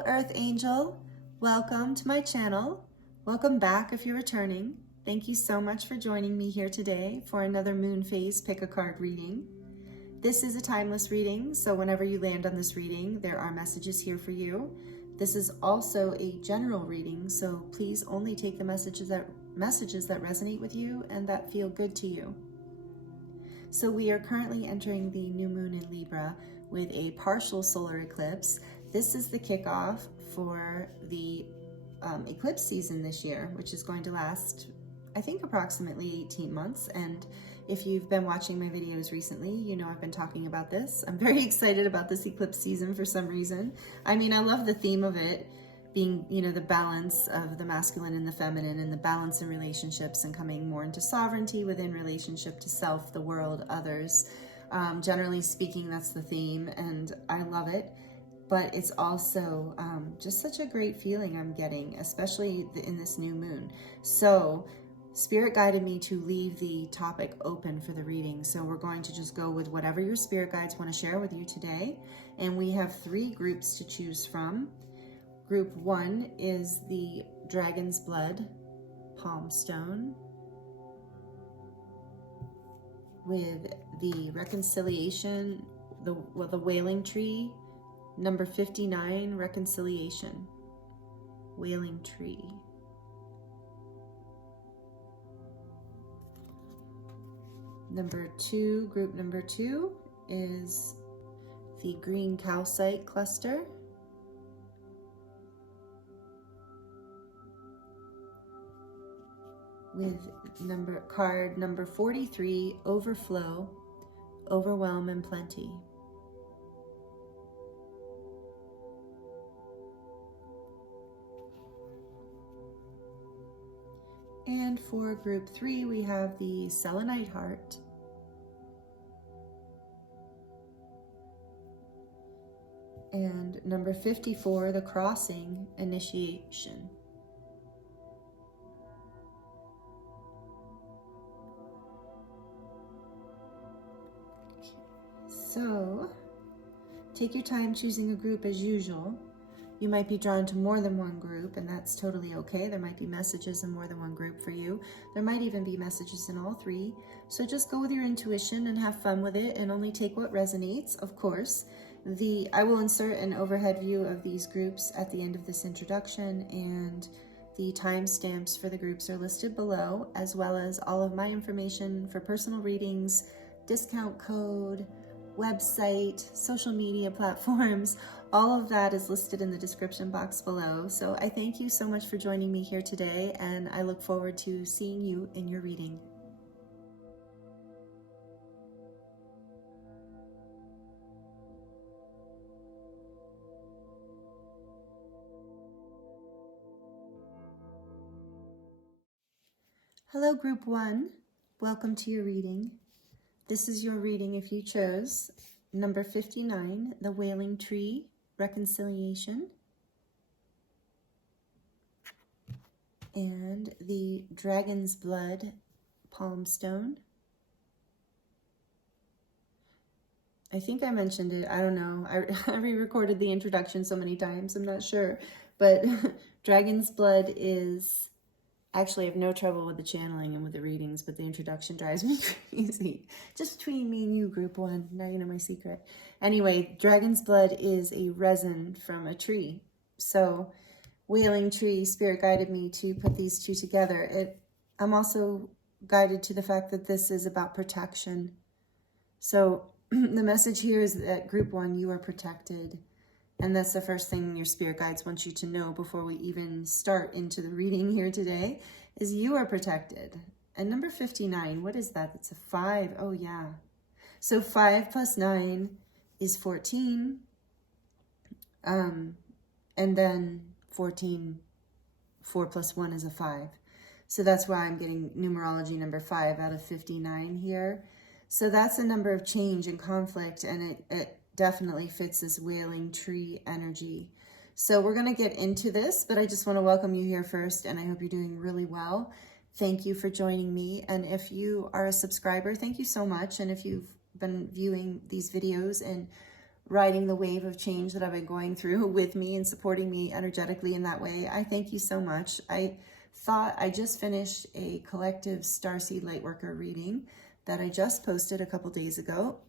Hello, Earth Angel. Welcome to my channel. Welcome back if you're returning. Thank you so much for joining me here today for another moon phase pick a card reading. This is a timeless reading, so whenever you land on this reading, there are messages here for you. This is also a general reading, so please only take the messages that resonate with you and that feel good to you. So we are currently entering the new moon in Libra with a partial solar eclipse. This is the kickoff for the eclipse season this year, which is going to last, I think, approximately 18 months. And if you've been watching my videos recently, you know I've been talking about this. I'm very excited about this eclipse season for some reason. I mean, I love the theme of it being, you know, the balance of the masculine and the feminine and the balance in relationships and coming more into sovereignty within relationship to self, the world, others. Generally speaking, that's the theme and I love it. But it's also just such a great feeling I'm getting, especially in this new moon. So Spirit guided me to leave the topic open for the reading. So we're going to just go with whatever your spirit guides want to share with you today. And we have 3 groups to choose from. Group 1 is the Dragon's Blood Palm Stone with the Reconciliation, the Wailing Tree, number 59, Reconciliation, Wailing Tree. Group number 2 is the Green Calcite Cluster with card number 43, Overflow, Overwhelm and Plenty. And for group 3, we have the Selenite Heart, and number 54, the Crossing, Initiation. So take your time choosing a group as usual. You might be drawn to more than one group, and that's totally okay. There might be messages in more than one group for you. There might even be messages in all 3. So just go with your intuition and have fun with it, and only take what resonates, of course. I will insert an overhead view of these groups at the end of this introduction, and the timestamps for the groups are listed below, as well as all of my information for personal readings, discount code, website, social media platforms. All of that is listed in the description box below. So I thank you so much for joining me here today, and I look forward to seeing you in your reading. Hello, Group 1. Welcome to your reading. This is your reading if you chose. Number 59, the Wailing Tree, Reconciliation, and the Dragon's Blood Palm Stone. I think I mentioned it, I don't know. I re-recorded the introduction so many times, I'm not sure. But Dragon's Blood is... Actually, I have no trouble with the channeling and with the readings, but the introduction drives me crazy. Just between me and you, Group 1. Now you know my secret. Anyway, Dragon's Blood is a resin from a tree. So, Wailing Tree, Spirit guided me to put these 2 together. I'm also guided to the fact that this is about protection. So, the message here is that Group 1, you are protected. And that's the first thing your spirit guides want you to know before we even start into the reading here today, is you are protected. And number 59, what is that? It's a 5. Oh, yeah. So 5 plus 9 is 14. And then 14, 4 plus 1 is a 5. So that's why I'm getting numerology number 5 out of 59 here. So that's a number of change and conflict, and it definitely fits this Wailing Tree energy. So we're going to get into this, but I just want to welcome you here first, and I hope you're doing really well. Thank you for joining me, and if you are a subscriber, thank you so much. And if you've been viewing these videos and riding the wave of change that I've been going through with me and supporting me energetically in that way. I thank you so much. I thought I just finished a collective Starseed Lightworker reading that I just posted a couple days ago.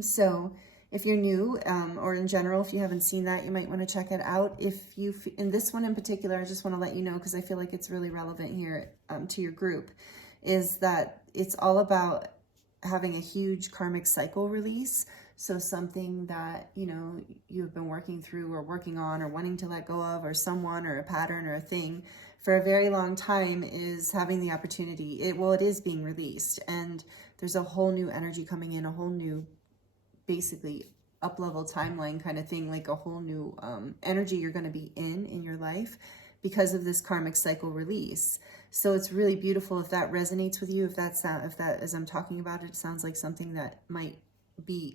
So if you're new, or in general, if you haven't seen that, you might want to check it out. If you, in this one in particular, I just want to let you know, because I feel like it's really relevant here to your group, is that it's all about having a huge karmic cycle release. So something that, you know, you've been working through or working on or wanting to let go of, or someone or a pattern or a thing for a very long time, is having the opportunity. It is being released, and there's a whole new energy coming in, a whole new, basically up-level timeline kind of thing, like a whole new energy you're going to be in your life because of this karmic cycle release. So it's really beautiful. If that resonates with you, if that, as I'm talking about it, sounds like something that might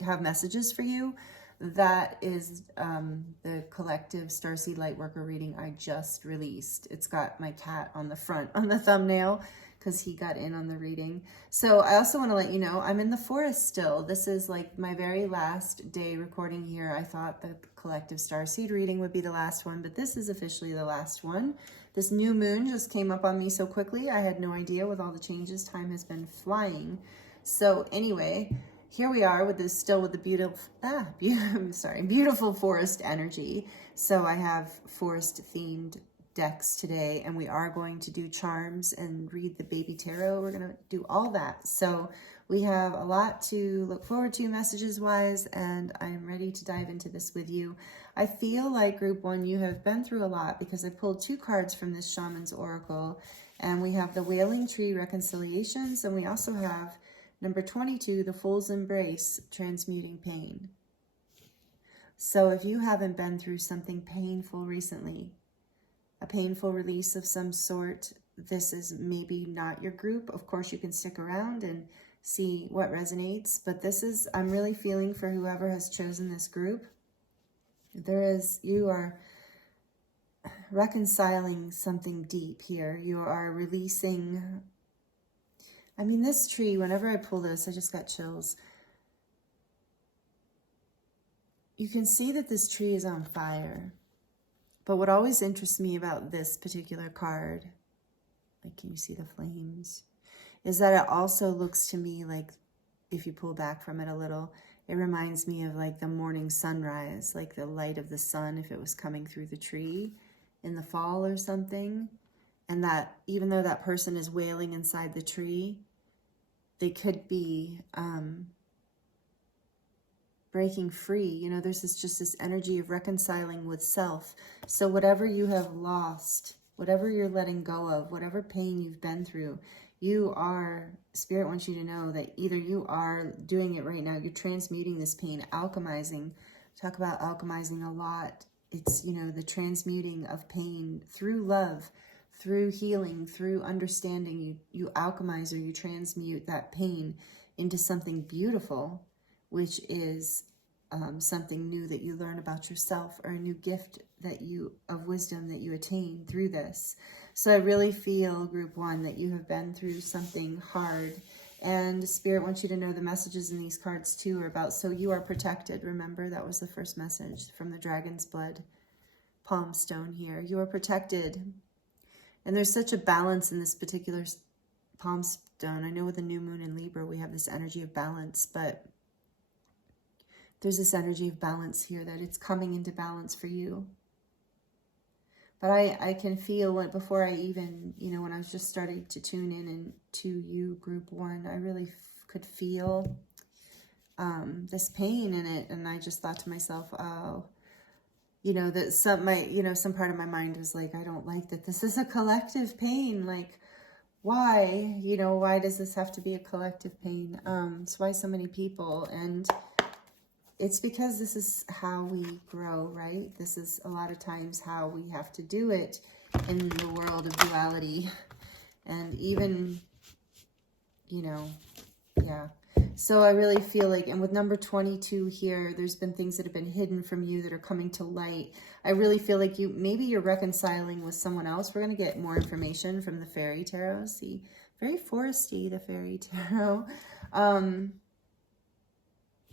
have messages for you, that is the collective Starseed Lightworker reading I just released. It's got my cat on the front, on the thumbnail, because he got in on the reading. So I also want to let you know, I'm in the forest still. This is like my very last day recording here. I thought the collective Starseed reading would be the last one, but this is officially the last one. This new moon just came up on me so quickly. I had no idea. With all the changes, time has been flying. So anyway, here we are with this, still with the beautiful forest energy. So I have forest themed decks today, and we are going to do charms and read the baby tarot. We're going to do all that. So we have a lot to look forward to messages wise, and I'm ready to dive into this with you. I feel like group one, you have been through a lot, because I pulled 2 cards from this Shaman's Oracle, and we have the Wailing Tree Reconciliations, and we also have number 22, the Fool's Embrace, Transmuting Pain. So if you haven't been through something painful recently, a painful release of some sort, this is maybe not your group. Of course, you can stick around and see what resonates, but this is, I'm really feeling for whoever has chosen this group. You are reconciling something deep here. You are releasing, I mean, this tree, whenever I pull this, I just got chills. You can see that this tree is on fire. But what always interests me about this particular card, like, can you see the flames, is that it also looks to me like, if you pull back from it a little, it reminds me of like the morning sunrise, like the light of the sun, if it was coming through the tree in the fall or something. And that even though that person is wailing inside the tree, they could be breaking free. You know, there's just this energy of reconciling with self. So whatever you have lost, whatever you're letting go of, whatever pain you've been through, Spirit wants you to know that either you are doing it right now, you're transmuting this pain, alchemizing. Talk about alchemizing a lot. It's, you know, the transmuting of pain through love, through healing, through understanding. You alchemize, or you transmute that pain into something beautiful, which is something new that you learn about yourself, or a new gift of wisdom that you attain through this. So I really feel, group one, that you have been through something hard, and Spirit wants you to know the messages in these cards too are about, so you are protected. Remember, that was the first message from the Dragon's Blood palm stone here. You are protected. And there's such a balance in this particular palm stone. I know with the new moon in Libra, we have this energy of balance, but there's this energy of balance here, that it's coming into balance for you. But I can feel what, before I even, you know, when I was just starting to tune in and to you, group one, I really could feel this pain in it. And I just thought to myself, oh, you know, that some part of my mind was like, I don't like that this is a collective pain. Like, why? You know, why does this have to be a collective pain? It's why so many people. And it's because this is how we grow, right? This is a lot of times how we have to do it in the world of duality. And even, you know, yeah. So I really feel like, and with number 22 here, there's been things that have been hidden from you that are coming to light. I really feel like maybe you're reconciling with someone else. We're going to get more information from the Fairy Tarot. See, very foresty, the Fairy Tarot.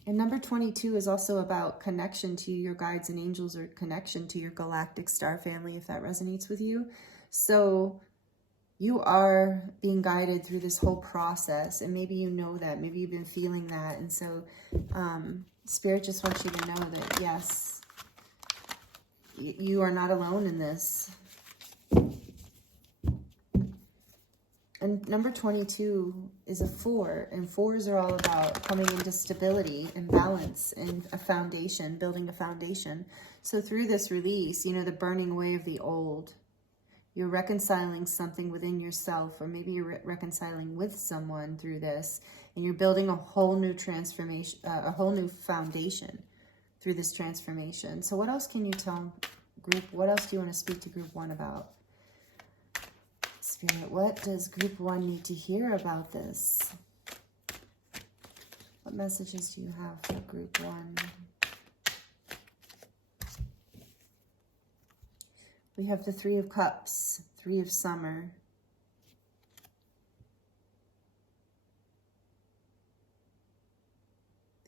And number 22 is also about connection to your guides and angels, or connection to your galactic star family, if that resonates with you. So you are being guided through this whole process, and maybe you know that, maybe you've been feeling that. And so Spirit just wants you to know that, yes, you are not alone in this. And number 22 is a 4, and 4s are all about coming into stability and balance and a foundation, building a foundation. So through this release, you know, the burning away of the old, you're reconciling something within yourself, or maybe you're reconciling with someone through this, and you're building a whole new transformation, a whole new foundation through this transformation. So what else can you tell group? What else do you want to speak to group 1 about? Spirit, what does group 1 need to hear about this? What messages do you have for group 1? We have the 3 of Cups, 3 of Summer.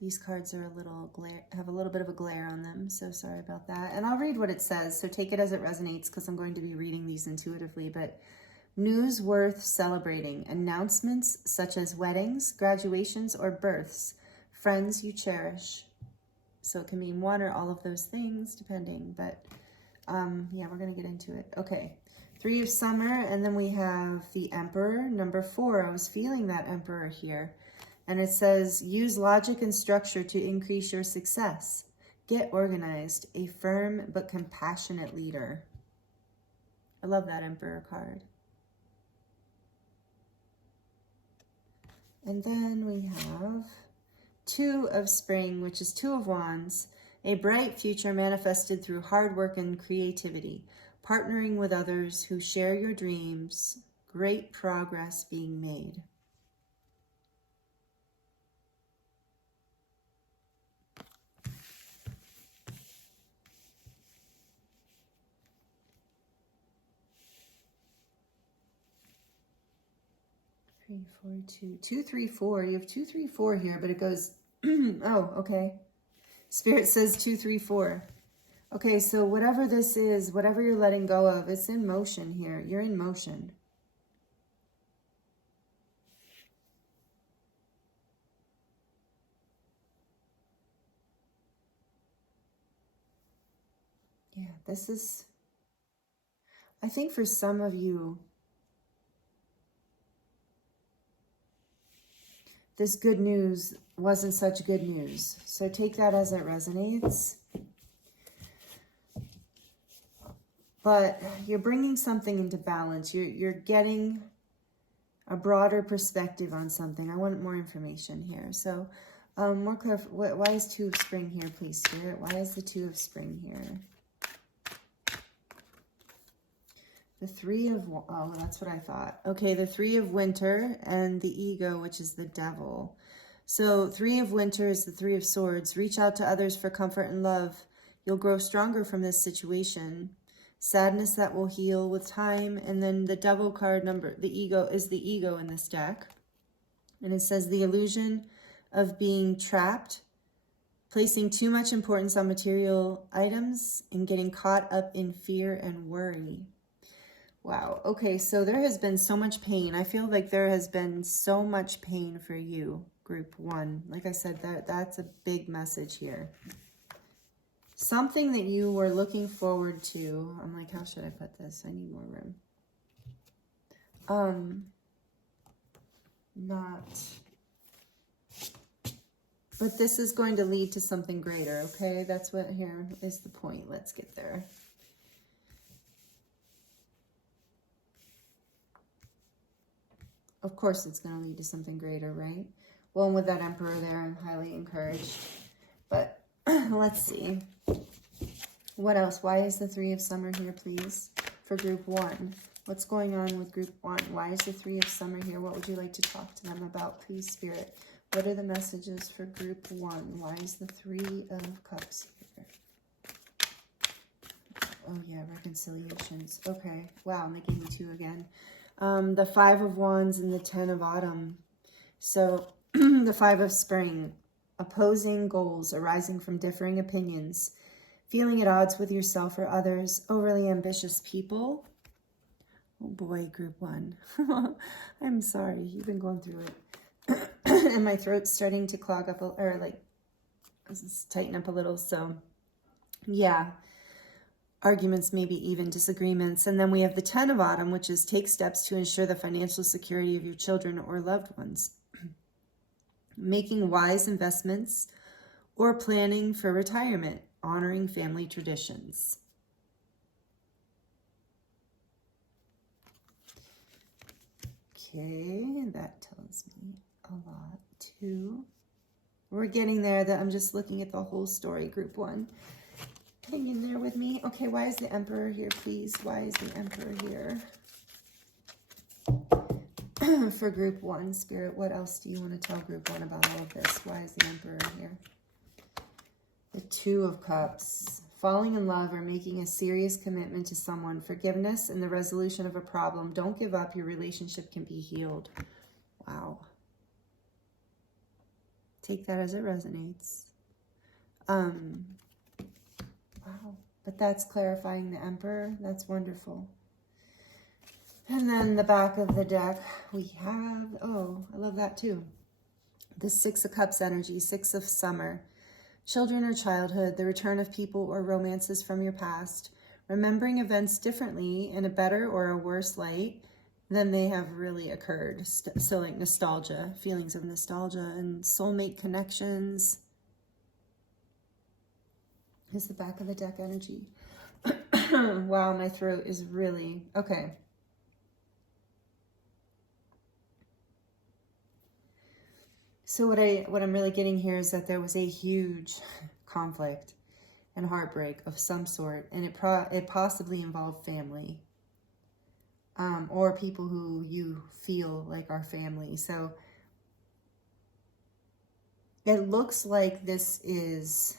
These cards are a little have a little bit of a glare on them, so sorry about that. And I'll read what it says, so take it as it resonates, because I'm going to be reading these intuitively. But news worth celebrating, announcements such as weddings, graduations, or births, friends you cherish. So it can mean one or all of those things, depending, but yeah, we're going to get into it. Okay, 3 of Summer, and then we have the Emperor, number 4. I was feeling that Emperor here. And it says, use logic and structure to increase your success. Get organized, a firm but compassionate leader. I love that Emperor card. And then we have 2 of Spring, which is 2 of Wands. A bright future manifested through hard work and creativity. Partnering with others who share your dreams. Great progress being made. Three, 4, 2, 2, 3, 4. You have 2, 3, 4 here, but it goes, oh, okay. Spirit says 2, 3, 4. Okay, so whatever this is, whatever you're letting go of, it's in motion here. You're in motion. Yeah, this is, I think for some of you, this good news wasn't such good news. So take that as it resonates. But you're bringing something into balance. You're getting a broader perspective on something. I want more information here. So more clear. Why is 2 of Spring here, please, Spirit? Why is the 2 of Spring here? The 3 of, oh, that's what I thought. Okay, the 3 of Winter and the Ego, which is the Devil. So 3 of Winter is the 3 of Swords. Reach out to others for comfort and love. You'll grow stronger from this situation. Sadness that will heal with time. And then the Devil card number, the Ego, is the Ego in this deck. And it says the illusion of being trapped, placing too much importance on material items, and getting caught up in fear and worry. Wow. Okay, so there has been so much pain. I feel like there has been so much pain for you, group 1. Like I said, that's a big message here. Something that you were looking forward to. I'm like, how should I put this? I need more room. But this is going to lead to something greater, okay? That's what here is the point. Let's get there. Of course it's going to lead to something greater, right? Well, and with that Emperor there, I'm highly encouraged. But let's see. What else? Why is the 3 of Summer here, please, for group 1? What's going on with group 1? Why is the 3 of Summer here? What would you like to talk to them about, please, Spirit? What are the messages for group 1? Why is the 3 of Cups here? Oh, yeah, reconciliations. Okay. Wow, and they gave me 2 again. The 5 of Wands and the 10 of Autumn. So the 5 of Spring. opposing goals arising from differing opinions, feeling at odds with yourself or others, overly ambitious people. Oh boy, group 1. I'm sorry, you've been going through it. And my throat's starting to clog up, or like, tighten up a little, so yeah. Arguments, maybe even disagreements. And then we have the 10 of Autumn, which is take steps to ensure the financial security of your children or loved ones. Making wise investments or planning for retirement, honoring family traditions. Okay, that tells me a lot too. We're getting there. That I'm just looking at the whole story, group 1. Hang in there with me. Okay, why is the Emperor here, please? Why is the Emperor here? For group 1, Spirit, what else do you want to tell group 1 about all of this? Why is the Emperor here? The 2 of Cups. Falling in love or making a serious commitment to someone. Forgiveness and the resolution of a problem. Don't give up. Your relationship can be healed. Wow. Take that as it resonates. Wow. But that's clarifying the Emperor. That's wonderful. And then the back of the deck, we have, oh, I love that too. The 6 of Cups energy, 6 of summer. Children or childhood, the return of people or romances from your past. Remembering events differently in a better or a worse light than they have really occurred. So like nostalgia, feelings of nostalgia and soulmate connections. Is the back of the deck energy. Wow, my throat is really, okay. So what I'm really getting here is that there was a huge conflict and heartbreak of some sort, and it possibly involved family, or people who you feel like are family. So it looks like this is,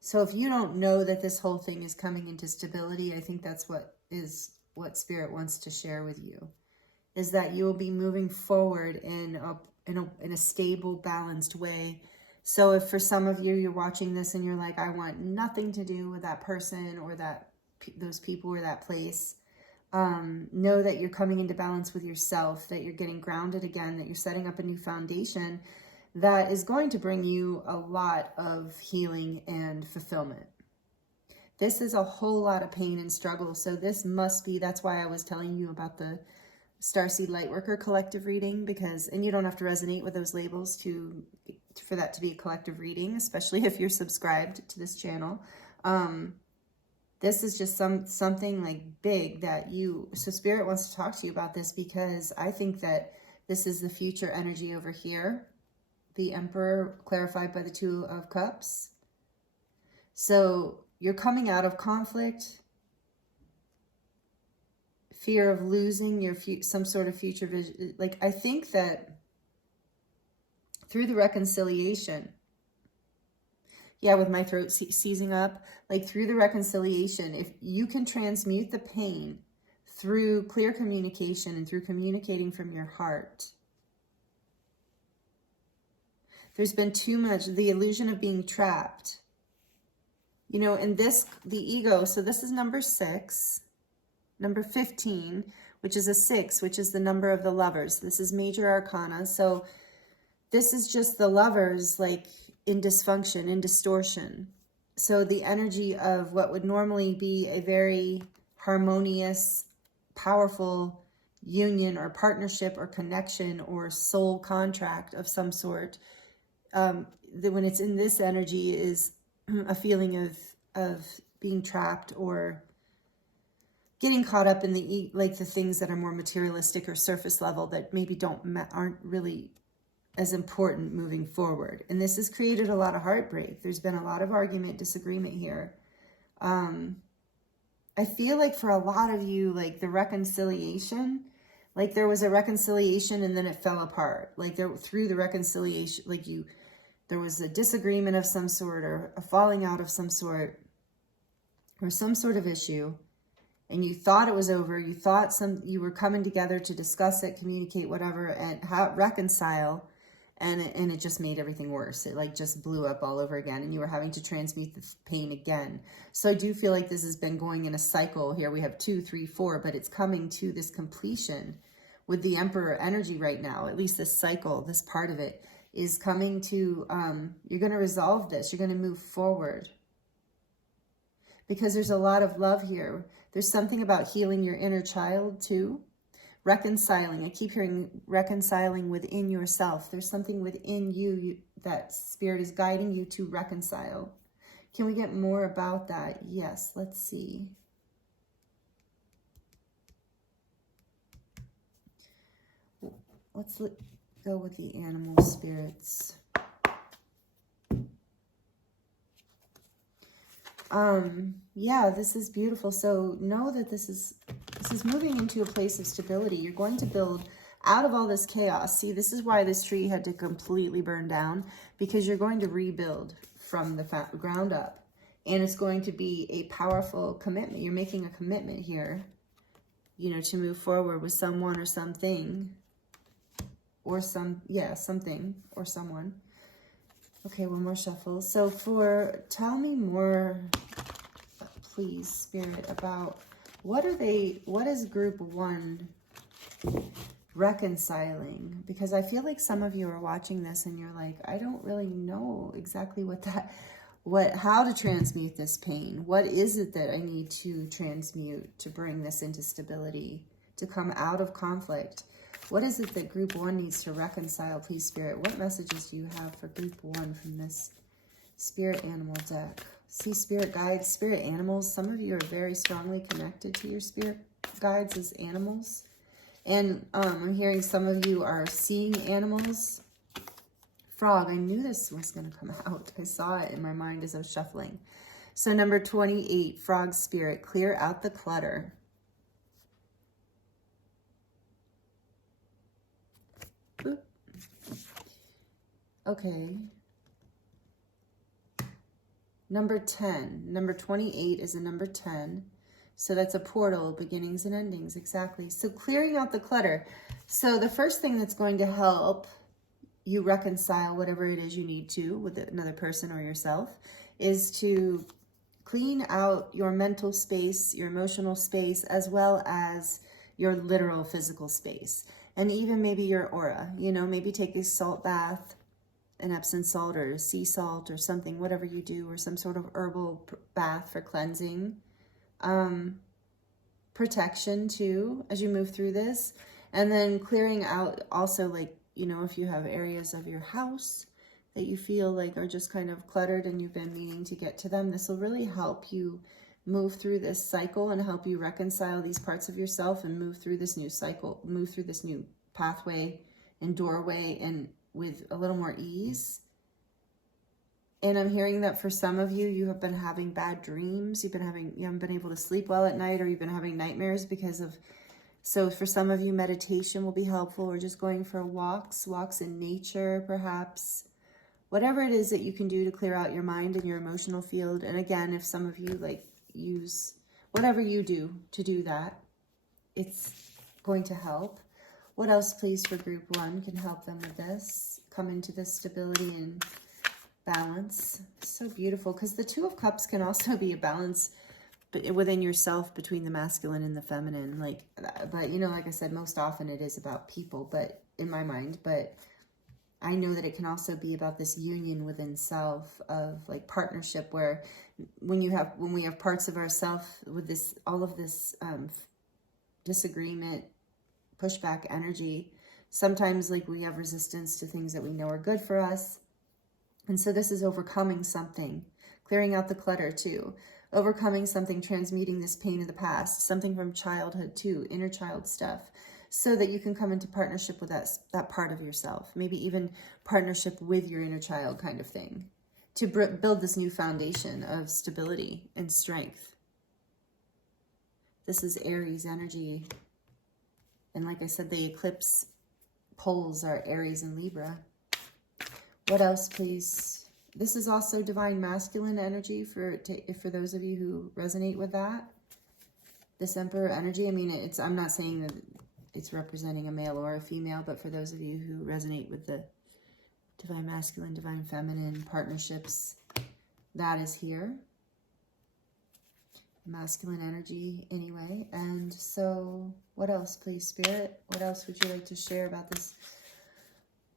so if you don't know that this whole thing is coming into stability, I think that's what Spirit wants to share with you. Is that you will be moving forward in a stable, balanced way. So if for some of you, you're watching this and you're like, I want nothing to do with that person or those people or that place, know that you're coming into balance with yourself, that you're getting grounded again, that you're setting up a new foundation that is going to bring you a lot of healing and fulfillment. This is a whole lot of pain and struggle. So this must be, that's why I was telling you about the Starseed Lightworker collective reading, because, and you don't have to resonate with those labels for that to be a collective reading, especially if you're subscribed to this channel. This is just something like big that so Spirit wants to talk to you about this, because I think that this is the future energy over here. The Emperor clarified by the 2 of Cups. So you're coming out of conflict, fear of losing some sort of future vision. Like, I think that through the reconciliation, yeah, with my throat seizing up, like through the reconciliation, if you can transmute the pain through clear communication and through communicating from your heart. There's been too much, the illusion of being trapped. You know, and the ego, so this is number 6. Number 15, which is a 6, which is the number of the lovers. This is major arcana. So this is just the lovers, like in dysfunction, in distortion. So the energy of what would normally be a very harmonious, powerful union or partnership or connection or soul contract of some sort, when it's in this energy is a feeling of being trapped or getting caught up in the things that are more materialistic or surface level that maybe aren't really as important moving forward. And this has created a lot of heartbreak. There's been a lot of argument, disagreement here. I feel like for a lot of you, like the reconciliation, like there was a reconciliation and then it fell apart. Like through the reconciliation, there was a disagreement of some sort or a falling out of some sort or some sort of issue. And you thought it was over, you thought you were coming together to discuss it, communicate, whatever, and reconcile. and it just made everything worse. It like just blew up all over again, and you were having to transmute the pain again. So I do feel like this has been going in a cycle. Here we have 2, 3, 4, but it's coming to this completion with the Emperor energy right now. At least this cycle, this part of it is coming to, you're going to resolve this. You're going to move forward because there's a lot of love here. There's something about healing your inner child too. Reconciling. I keep hearing reconciling within yourself. There's something within you that Spirit is guiding you to reconcile. Can we get more about that? Yes, let's see. Let's go with the animal spirits. Yeah, this is beautiful. So know that this is moving into a place of stability. You're going to build out of all this chaos. See, this is why this tree had to completely burn down, because you're going to rebuild from the ground up. And it's going to be a powerful commitment. You're making a commitment here, you know, to move forward with someone or something. Or something or someone. Okay, one more shuffle. So tell me more, please, Spirit, about what is group 1 reconciling? Because I feel like some of you are watching this and you're like, I don't really know exactly how to transmute this pain. What is it that I need to transmute to bring this into stability, to come out of conflict? What is it that group 1 needs to reconcile, please, Spirit? What messages do you have for group 1 from this spirit animal deck? See, spirit guides, spirit animals. Some of you are very strongly connected to your spirit guides as animals. And I'm hearing some of you are seeing animals. Frog, I knew this was going to come out. I saw it in my mind as I was shuffling. So number 28, frog spirit, clear out the clutter. Oop. Okay. Number 10. Number 28 is a number 10. So that's a portal, beginnings and endings, exactly. So clearing out the clutter. So the first thing that's going to help you reconcile whatever it is you need to with another person or yourself is to clean out your mental space, your emotional space, as well as your literal physical space. And even maybe your aura, you know, maybe take a salt bath, an Epsom salt or sea salt or something, whatever you do, or some sort of herbal bath for cleansing. Protection too, as you move through this. And then clearing out also, like, you know, if you have areas of your house that you feel like are just kind of cluttered and you've been meaning to get to them, this will really help you move through this cycle and help you reconcile these parts of yourself and move through this new cycle, move through this new pathway and doorway and with a little more ease. And I'm hearing that for some of you, you have been having bad dreams. You haven't been able to sleep well at night, or you've been having nightmares because of, so for some of you, meditation will be helpful, or just going for walks in nature, perhaps. Whatever it is that you can do to clear out your mind and your emotional field. And again, if some of you like use whatever you do to do that, it's going to help. What else, please, for group 1 can help them with this? Come into this stability and balance. So beautiful, because the 2 of Cups can also be a balance within yourself between the masculine and the feminine. Like, but you know, like I said, most often it is about people, but in my mind, but I know that it can also be about this union within self of like partnership, where when we have parts of ourself with this, all of this disagreement, pushback energy, sometimes like we have resistance to things that we know are good for us. And so this is overcoming something, clearing out the clutter too, overcoming something, transmuting this pain of the past, something from childhood too, inner child stuff, so that you can come into partnership with that part of yourself, maybe even partnership with your inner child kind of thing, to build this new foundation of stability and strength. This is Aries energy. And like I said, the eclipse poles are Aries and Libra. What else, please? This is also divine masculine energy for those of you who resonate with that. This Emperor energy, I mean, I'm not saying that it's representing a male or a female, but for those of you who resonate with Divine masculine, divine feminine partnerships. That is here. Masculine energy anyway. And so what else, please, Spirit? What else would you like to share about this?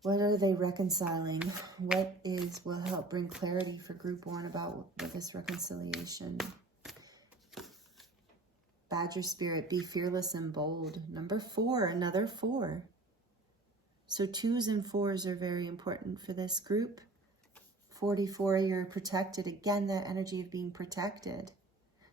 What are they reconciling? What will help bring clarity for group 1 about this reconciliation? Badger Spirit, be fearless and bold. Number 4, another 4. So 2s and 4s are very important for this group. 44, you're protected. Again, that energy of being protected.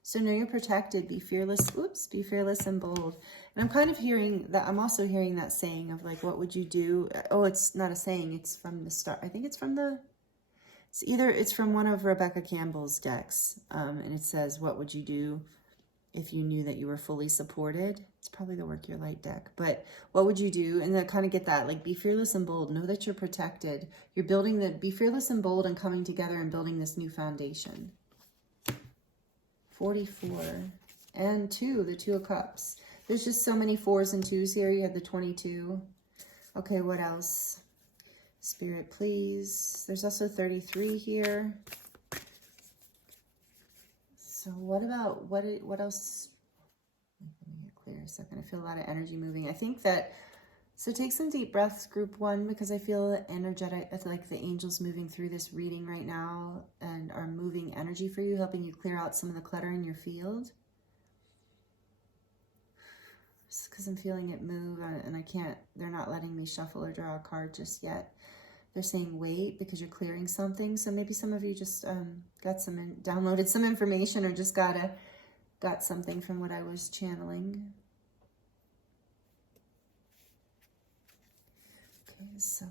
So know you're protected. Be fearless. Oops, be fearless and bold. And I'm kind of hearing that. I'm also hearing that saying of like, what would you do? Oh, it's not a saying. It's from the start. I think it's from it's from one of Rebecca Campbell's decks. And it says, what would you do if you knew that you were fully supported? It's probably the Work Your Light deck. But what would you do? And then kind of get that, like, be fearless and bold. Know that you're protected. You're building be fearless and bold and coming together and building this new foundation. 44 and 2, the 2 of Cups. There's just so many 4s and 2s here. You have the 22. Okay, what else? Spirit, please. There's also 33 here. So what about, what else? Let me get clear a second. I feel a lot of energy moving. I think that, so take some deep breaths, group 1, because I feel energetic. It's like the angels moving through this reading right now and are moving energy for you, helping you clear out some of the clutter in your field. Just because I'm feeling it move and I can't, they're not letting me shuffle or draw a card just yet. They're saying wait because you're clearing something. So maybe some of you just downloaded some information or just got something from what I was channeling. Okay, so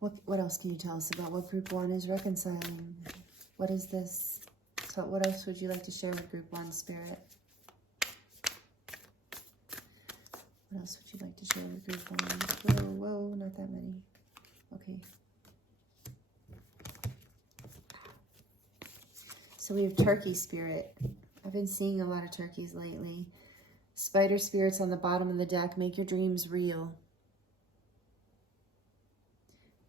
what else can you tell us about what group 1 is reconciling? What is this? So what else would you like to share with group 1, Spirit? What else would you like to share with group 1? Whoa, not that many. Okay. So we have Turkey Spirit. I've been seeing a lot of turkeys lately. Spider Spirits on the bottom of the deck. Make your dreams real.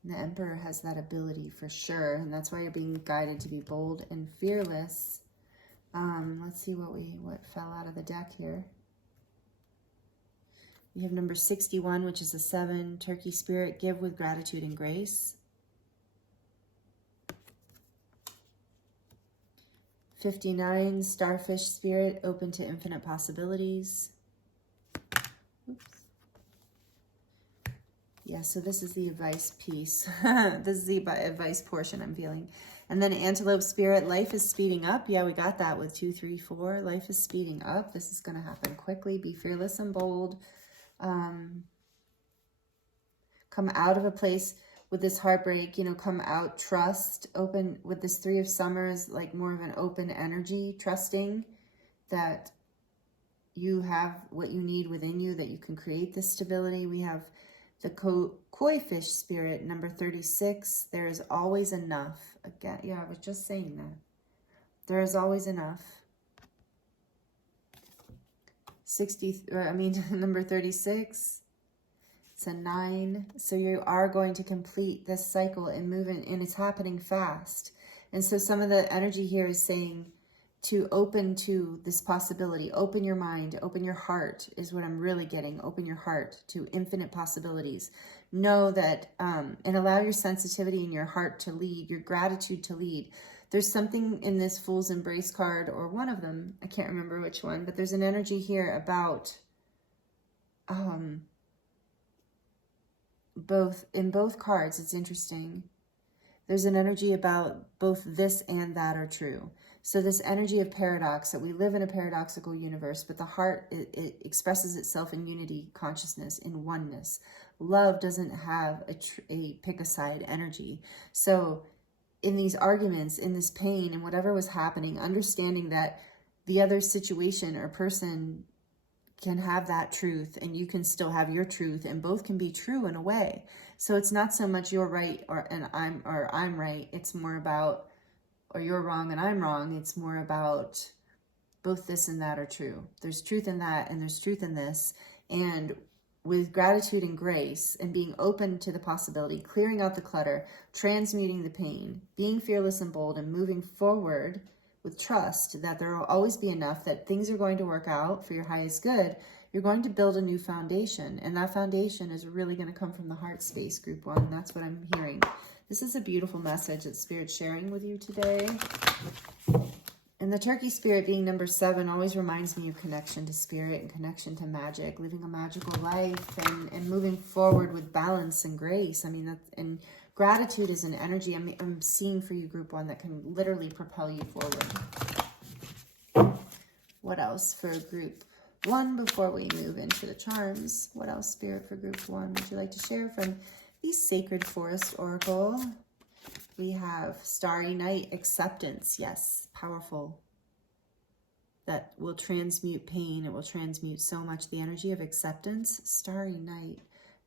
And the Emperor has that ability for sure. And that's why you're being guided to be bold and fearless. Let's see what fell out of the deck here. We have number 61, which is a 7. Turkey Spirit, give with gratitude and grace. 59, Starfish Spirit, open to infinite possibilities. Oops. Yeah, so this is the advice piece. This is the advice portion I'm feeling. And then Antelope Spirit, life is speeding up. Yeah, we got that with 2, 3, 4. Life is speeding up. This is going to happen quickly. Be fearless and bold. Come out of a place with this heartbreak, come out, trust, open with this 3 of Sumers, like more of an open energy, trusting that you have what you need within you, that you can create this stability. We have the Koi Fish Spirit, number 36. There is always enough. Again, yeah, I was just saying that. There is always enough. Number 36. It's a 9. So you are going to complete this cycle and move in, and it's happening fast. And so some of the energy here is saying to open to this possibility. Open your mind, open your heart is what I'm really getting. Open your heart to infinite possibilities. Know that, and allow your sensitivity and your heart to lead, your gratitude to lead. There's something in this Fool's Embrace card, or one of them, I can't remember which one, but there's an energy here about, in both cards, it's interesting. There's an energy about both this and that are true. So this energy of paradox, that we live in a paradoxical universe, but the heart, it expresses itself in unity, consciousness, in oneness. Love doesn't have a pick a side energy. So in these arguments, in this pain, and whatever was happening, understanding that the other situation or person can have that truth and you can still have your truth, and both can be true in a way. So it's not so much you're right and I'm right. It's more about, or you're wrong and I'm wrong. It's more about both this and that are true. There's truth in that and there's truth in this. And with gratitude and grace and being open to the possibility, clearing out the clutter, transmuting the pain, being fearless and bold, and moving forward with trust that there will always be enough, that things are going to work out for your highest good, you're going to build a new foundation. And that foundation is really going to come from the heart space, group 1. That's what I'm hearing. This is a beautiful message that Spirit's sharing with you today. And the turkey spirit being number 7 always reminds me of connection to spirit and connection to magic, living a magical life and moving forward with balance and grace. I mean, and gratitude is an energy I'm seeing for you, group 1, that can literally propel you forward. What else for group 1 before we move into the charms? What else, Spirit, for group 1 would you like to share from the Sacred Forest Oracle? We have Starry Night, acceptance. Yes, powerful. That will transmute pain. It will transmute so much. The energy of acceptance. Starry Night.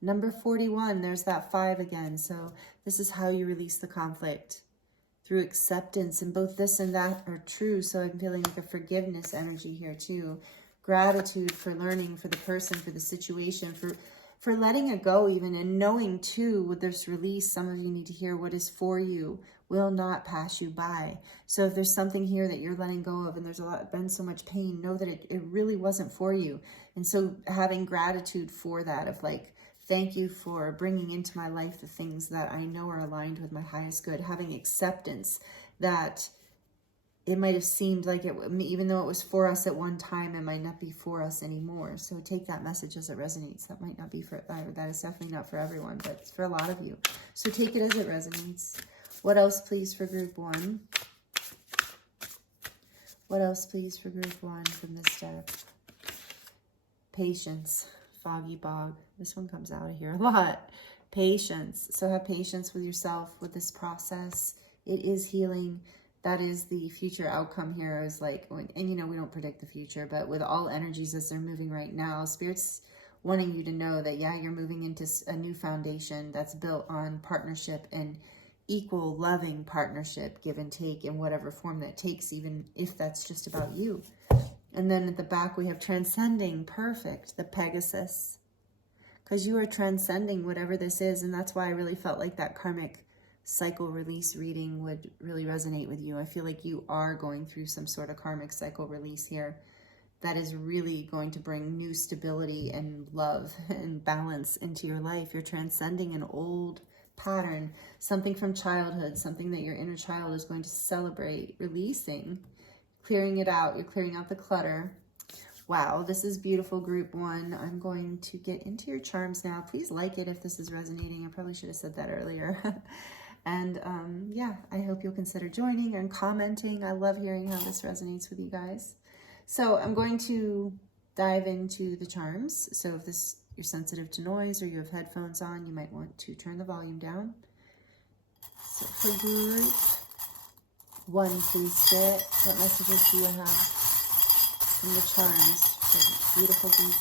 Number 41, there's that 5 again. So this is how you release the conflict. Through acceptance. And both this and that are true. So I'm feeling like a forgiveness energy here too. Gratitude for learning, for the person, for the situation, for letting it go even, and knowing too with this release, some of you need to hear what is for you will not pass you by. So if there's something here that you're letting go of and there's been so much pain, know that it really wasn't for you. And so having gratitude for that, of like, thank you for bringing into my life the things that I know are aligned with my highest good. Having acceptance that it might have seemed like it, even though it was for us at one time, it might not be for us anymore. So take that message as it resonates. That might not be for, that is definitely not for everyone, but it's for a lot of you. So take it as it resonates. What else, please, for group 1? What else, please, for group 1 from this deck? Patience, foggy bog. This one comes out of here a lot. Patience. So have patience with yourself, with this process. It is healing. That is the future outcome here. Is like, and you know, we don't predict the future, but with all energies as they're moving right now, Spirit's wanting you to know that, yeah, you're moving into a new foundation that's built on partnership and equal, loving partnership, give and take in whatever form that takes, even if that's just about you. And then at the back, we have transcending, perfect, the Pegasus, because you are transcending whatever this is. And that's why I really felt like that karmic cycle release reading would really resonate with you. I feel like you are going through some sort of karmic cycle release here that is really going to bring new stability and love and balance into your life. You're transcending an old pattern, something from childhood, something that your inner child is going to celebrate releasing, clearing it out. You're clearing out the clutter. Wow, this is beautiful, group 1. I'm going to get into your charms now. Please like it if this is resonating. I probably should have said that earlier. And yeah, I hope you'll consider joining and commenting. I love hearing how this resonates with you guys. So I'm going to dive into the charms. So if you're sensitive to noise or you have headphones on, you might want to turn the volume down. So for group 1, please, Spirit, what messages do you have from the charms for beautiful group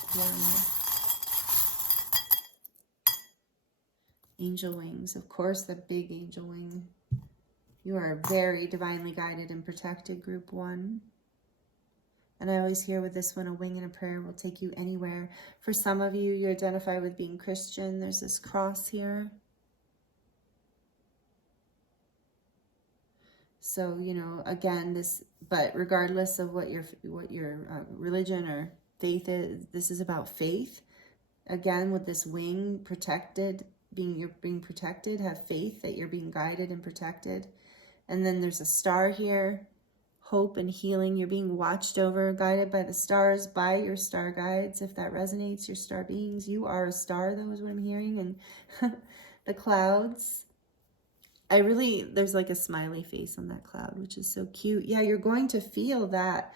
1? Angel wings, of course, the big angel wing. You are very divinely guided and protected, group 1. And I always hear with this one, a wing and a prayer will take you anywhere. For some of you, you identify with being Christian. There's this cross here. So, you know, again, but regardless of what your religion or faith is, this is about faith. Again, with this wing, protected, you're being protected, have faith that you're being guided and protected. And then there's a star here, hope and healing. You're being watched over, guided by the stars, by your star guides. If that resonates, your star beings, you are a star, though, is what I'm hearing. And the clouds, there's like a smiley face on that cloud, which is so cute. Yeah, you're going to feel that.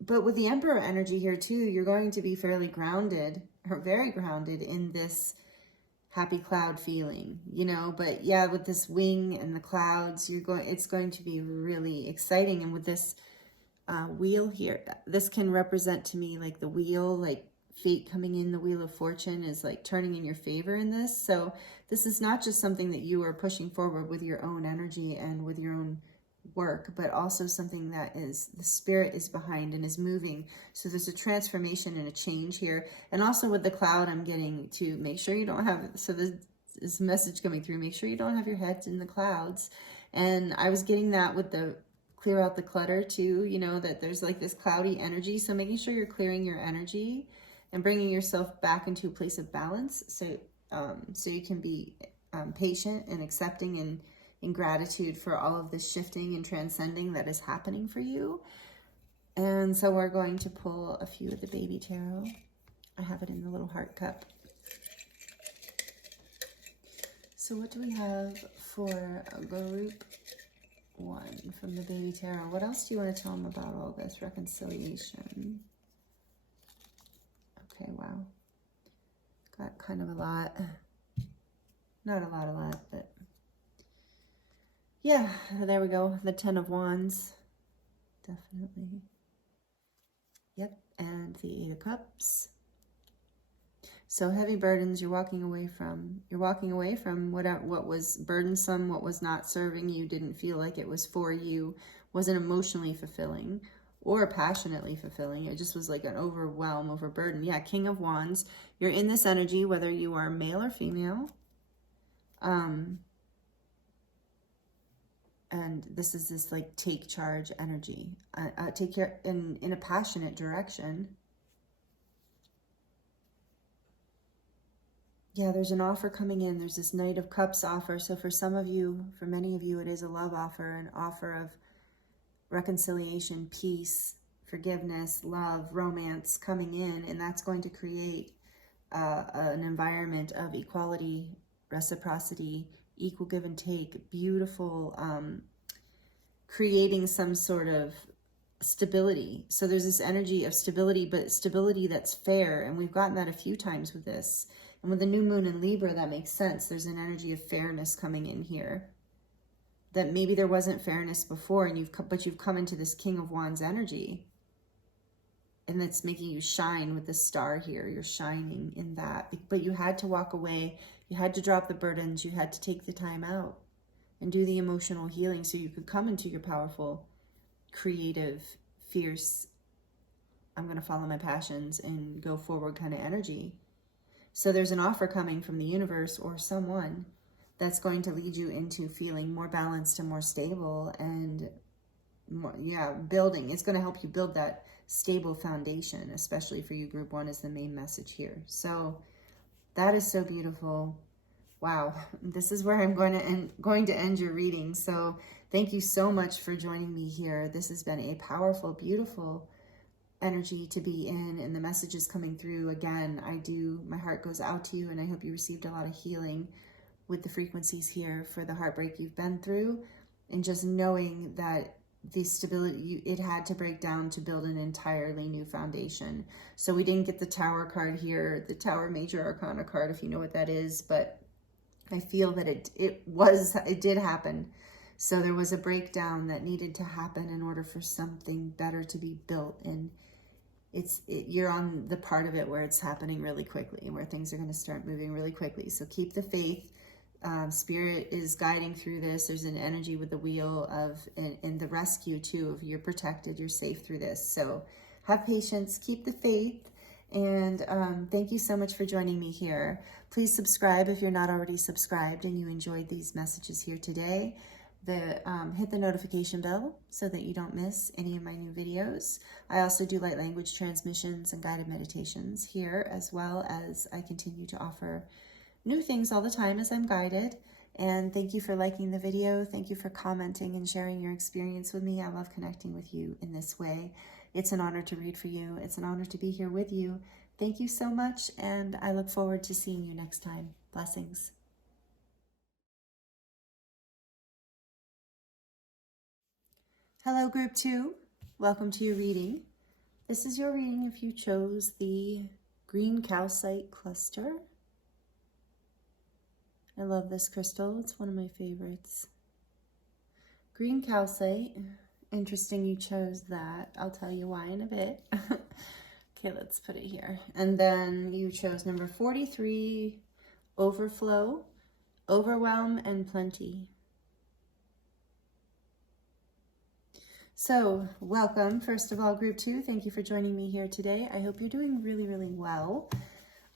But with the Emperor energy here too, you're going to be fairly grounded, or very grounded in this happy cloud feeling, you know. But yeah, with this wing and the clouds, it's going to be really exciting. And with this wheel here, this can represent to me like the wheel, like fate coming in, the wheel of fortune is like turning in your favor in this. So this is not just something that you are pushing forward with your own energy and with your own work, but also something that is the spirit is behind and is moving. So there's a transformation and a change here. And also with the cloud, I'm getting to make sure you don't have, so there's this message coming through, make sure you don't have your heads in the clouds. And I was getting that with the clear out the clutter too, you know, that there's like this cloudy energy. So making sure you're clearing your energy and bringing yourself back into a place of balance. So, so you can be patient and accepting and in gratitude for all of this shifting and transcending that is happening for you. And so we're going to pull a few of the baby tarot. I have it in the little heart cup. So what do we have for group 1 from the baby tarot? What else do you want to tell them about all this reconciliation? Okay, wow. Got kind of a lot. Not a lot, but yeah, there we go. The 10 of Wands. Definitely. Yep, and the 8 of Cups. So heavy burdens you're walking away from. You're walking away from what was burdensome, what was not serving you, didn't feel like it was for you, wasn't emotionally fulfilling or passionately fulfilling. It just was like an overwhelm, overburden. Yeah, King of Wands. You're in this energy, whether you are male or female. And this is this like take charge energy. Take care in a passionate direction. Yeah, there's an offer coming in. There's this Knight of Cups offer. So for some of you, for many of you, it is a love offer, an offer of reconciliation, peace, forgiveness, love, romance coming in. And that's going to create an environment of equality, reciprocity, equal give and take, beautiful, creating some sort of stability. So there's this energy of stability, but stability that's fair. And we've gotten that a few times with this. And with the new moon in Libra, that makes sense. There's an energy of fairness coming in here. That maybe there wasn't fairness before, and but you've come into this King of Wands energy. And that's making you shine with the star here. You're shining in that. But you had to walk away. You had to drop the burdens. You had to take the time out and do the emotional healing so you could come into your powerful, creative, fierce, I'm going to follow my passions and go forward kind of energy. So there's an offer coming from the universe or someone that's going to lead you into feeling more balanced and more stable and more, building. It's going to help you build that stable foundation, especially for you. Group 1 is the main message here. So that is so beautiful. Wow. This is where I'm going to end your reading. So thank you so much for joining me here. This has been a powerful, beautiful energy to be in, and the message is coming through. Again, my heart goes out to you, and I hope you received a lot of healing with the frequencies here for the heartbreak you've been through, and just knowing that the stability, it had to break down to build an entirely new foundation. So we didn't get the Tower card here, the Tower Major Arcana card, if you know what that is, but I feel that it did happen. So there was a breakdown that needed to happen in order for something better to be built. And you're on the part of it where it's happening really quickly and where things are going to start moving really quickly. So keep the faith. Spirit is guiding through this. There's an energy with the wheel and the rescue too, of you're protected, you're safe through this. So have patience, keep the faith. And thank you so much for joining me here. Please subscribe if you're not already subscribed and you enjoyed these messages here today. Hit the notification bell so that you don't miss any of my new videos. I also do light language transmissions and guided meditations here, as well as I continue to offer new things all the time as I'm guided. And thank you for liking the video. Thank you for commenting and sharing your experience with me. I love connecting with you in this way. It's an honor to read for you. It's an honor to be here with you. Thank you so much, and I look forward to seeing you next time. Blessings. Hello, Group 2. Welcome to your reading. This is your reading if you chose the green calcite cluster. I love this crystal. It's one of my favorites. Green calcite. Interesting you chose that. I'll tell you why in a bit. Okay, let's put it here. And then you chose number 43, overflow, overwhelm, and plenty. So welcome, first of all, group 2. Thank you for joining me here today. I hope you're doing really, really well.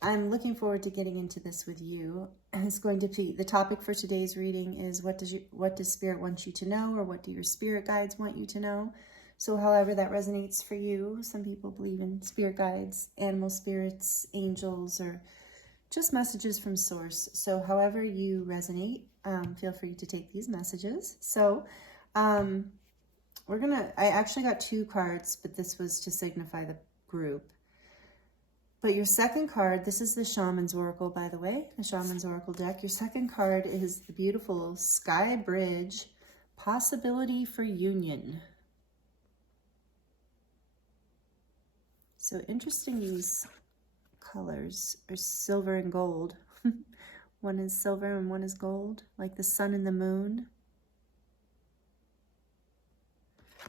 I'm looking forward to getting into this with you. It's going to be, the topic for today's reading is what does Spirit want you to know, or what do your spirit guides want you to know? So however that resonates for you. Some people believe in spirit guides, animal spirits, angels, or just messages from source. So however you resonate, feel free to take these messages. So I actually got 2 cards, but this was to signify the group. But your second card, this is the Shaman's Oracle, by the way, the Shaman's Oracle deck. Your second card is the beautiful Sky Bridge, Possibility for Union. So interesting, these colors are silver and gold. One is silver and one is gold, like the sun and the moon.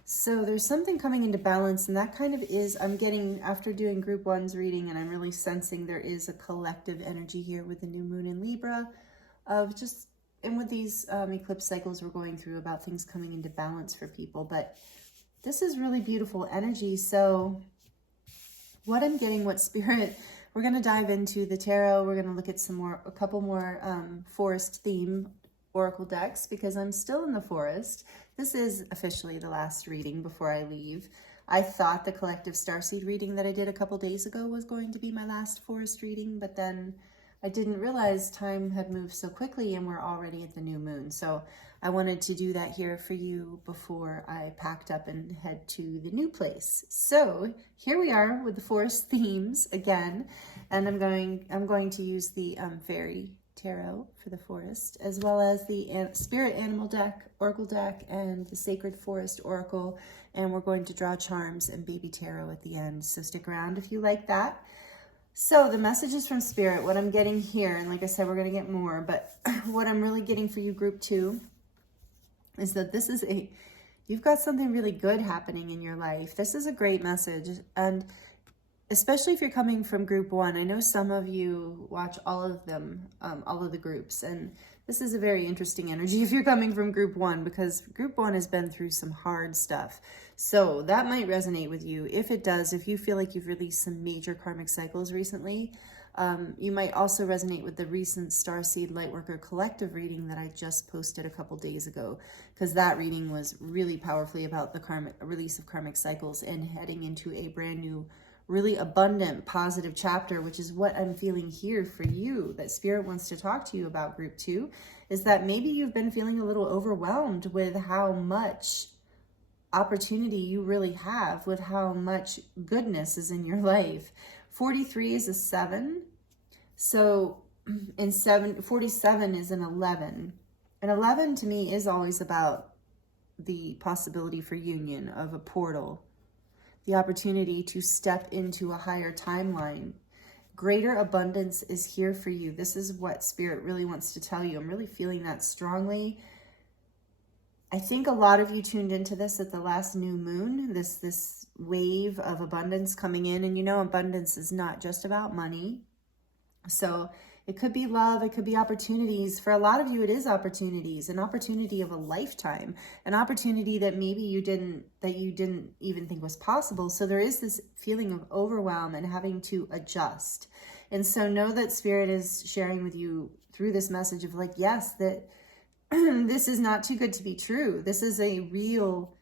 So there's something coming into balance, and that kind of is, I'm getting, after doing group 1's reading, and I'm really sensing there is a collective energy here with the new moon in Libra of just, and with these eclipse cycles we're going through, about things coming into balance for people. But this is really beautiful energy. So what I'm getting, what Spirit, we're going to dive into the tarot. We're going to look at a couple more forest theme oracle decks, because I'm still in the forest. This is officially the last reading before I leave. I thought the collective Starseed reading that I did a couple days ago was going to be my last forest reading, but then I didn't realize time had moved so quickly and we're already at the new moon. So I wanted to do that here for you before I packed up and head to the new place. So here we are with the forest themes again, and I'm going to use the fairy tarot for the forest, as well as the spirit animal deck, oracle deck, and the sacred forest oracle. And we're going to draw charms and baby tarot at the end. So stick around if you like that. So the messages from Spirit, what I'm getting here, and like I said, we're going to get more, but what I'm really getting for you, group 2, is that this is you've got something really good happening in your life. This is a great message. And especially if you're coming from group 1, I know some of you watch all of them, all of the groups, and this is a very interesting energy if you're coming from group 1, because group 1 has been through some hard stuff. So that might resonate with you. If it does, if you feel like you've released some major karmic cycles recently, you might also resonate with the recent Starseed Lightworker collective reading that I just posted a couple days ago, because that reading was really powerfully about the release of karmic cycles and heading into a brand new, really abundant, positive chapter, which is what I'm feeling here for you, that Spirit wants to talk to you about, group 2, is that maybe you've been feeling a little overwhelmed with how much opportunity you really have, with how much goodness is in your life. 43 is a 7. So in 47 is an 11. And 11 to me is always about the possibility for union, of a portal, the opportunity to step into a higher timeline. Greater abundance is here for you. This is what Spirit really wants to tell you. I'm really feeling that strongly. I think a lot of you tuned into this at the last new moon, this wave of abundance coming in. And you know, abundance is not just about money. So it could be love, it could be opportunities. For a lot of you, it is opportunities, an opportunity of a lifetime, an opportunity that maybe you didn't even think was possible. So there is this feeling of overwhelm and having to adjust. And so know that Spirit is sharing with you through this message of like, yes, that this is not too good to be true. This is a real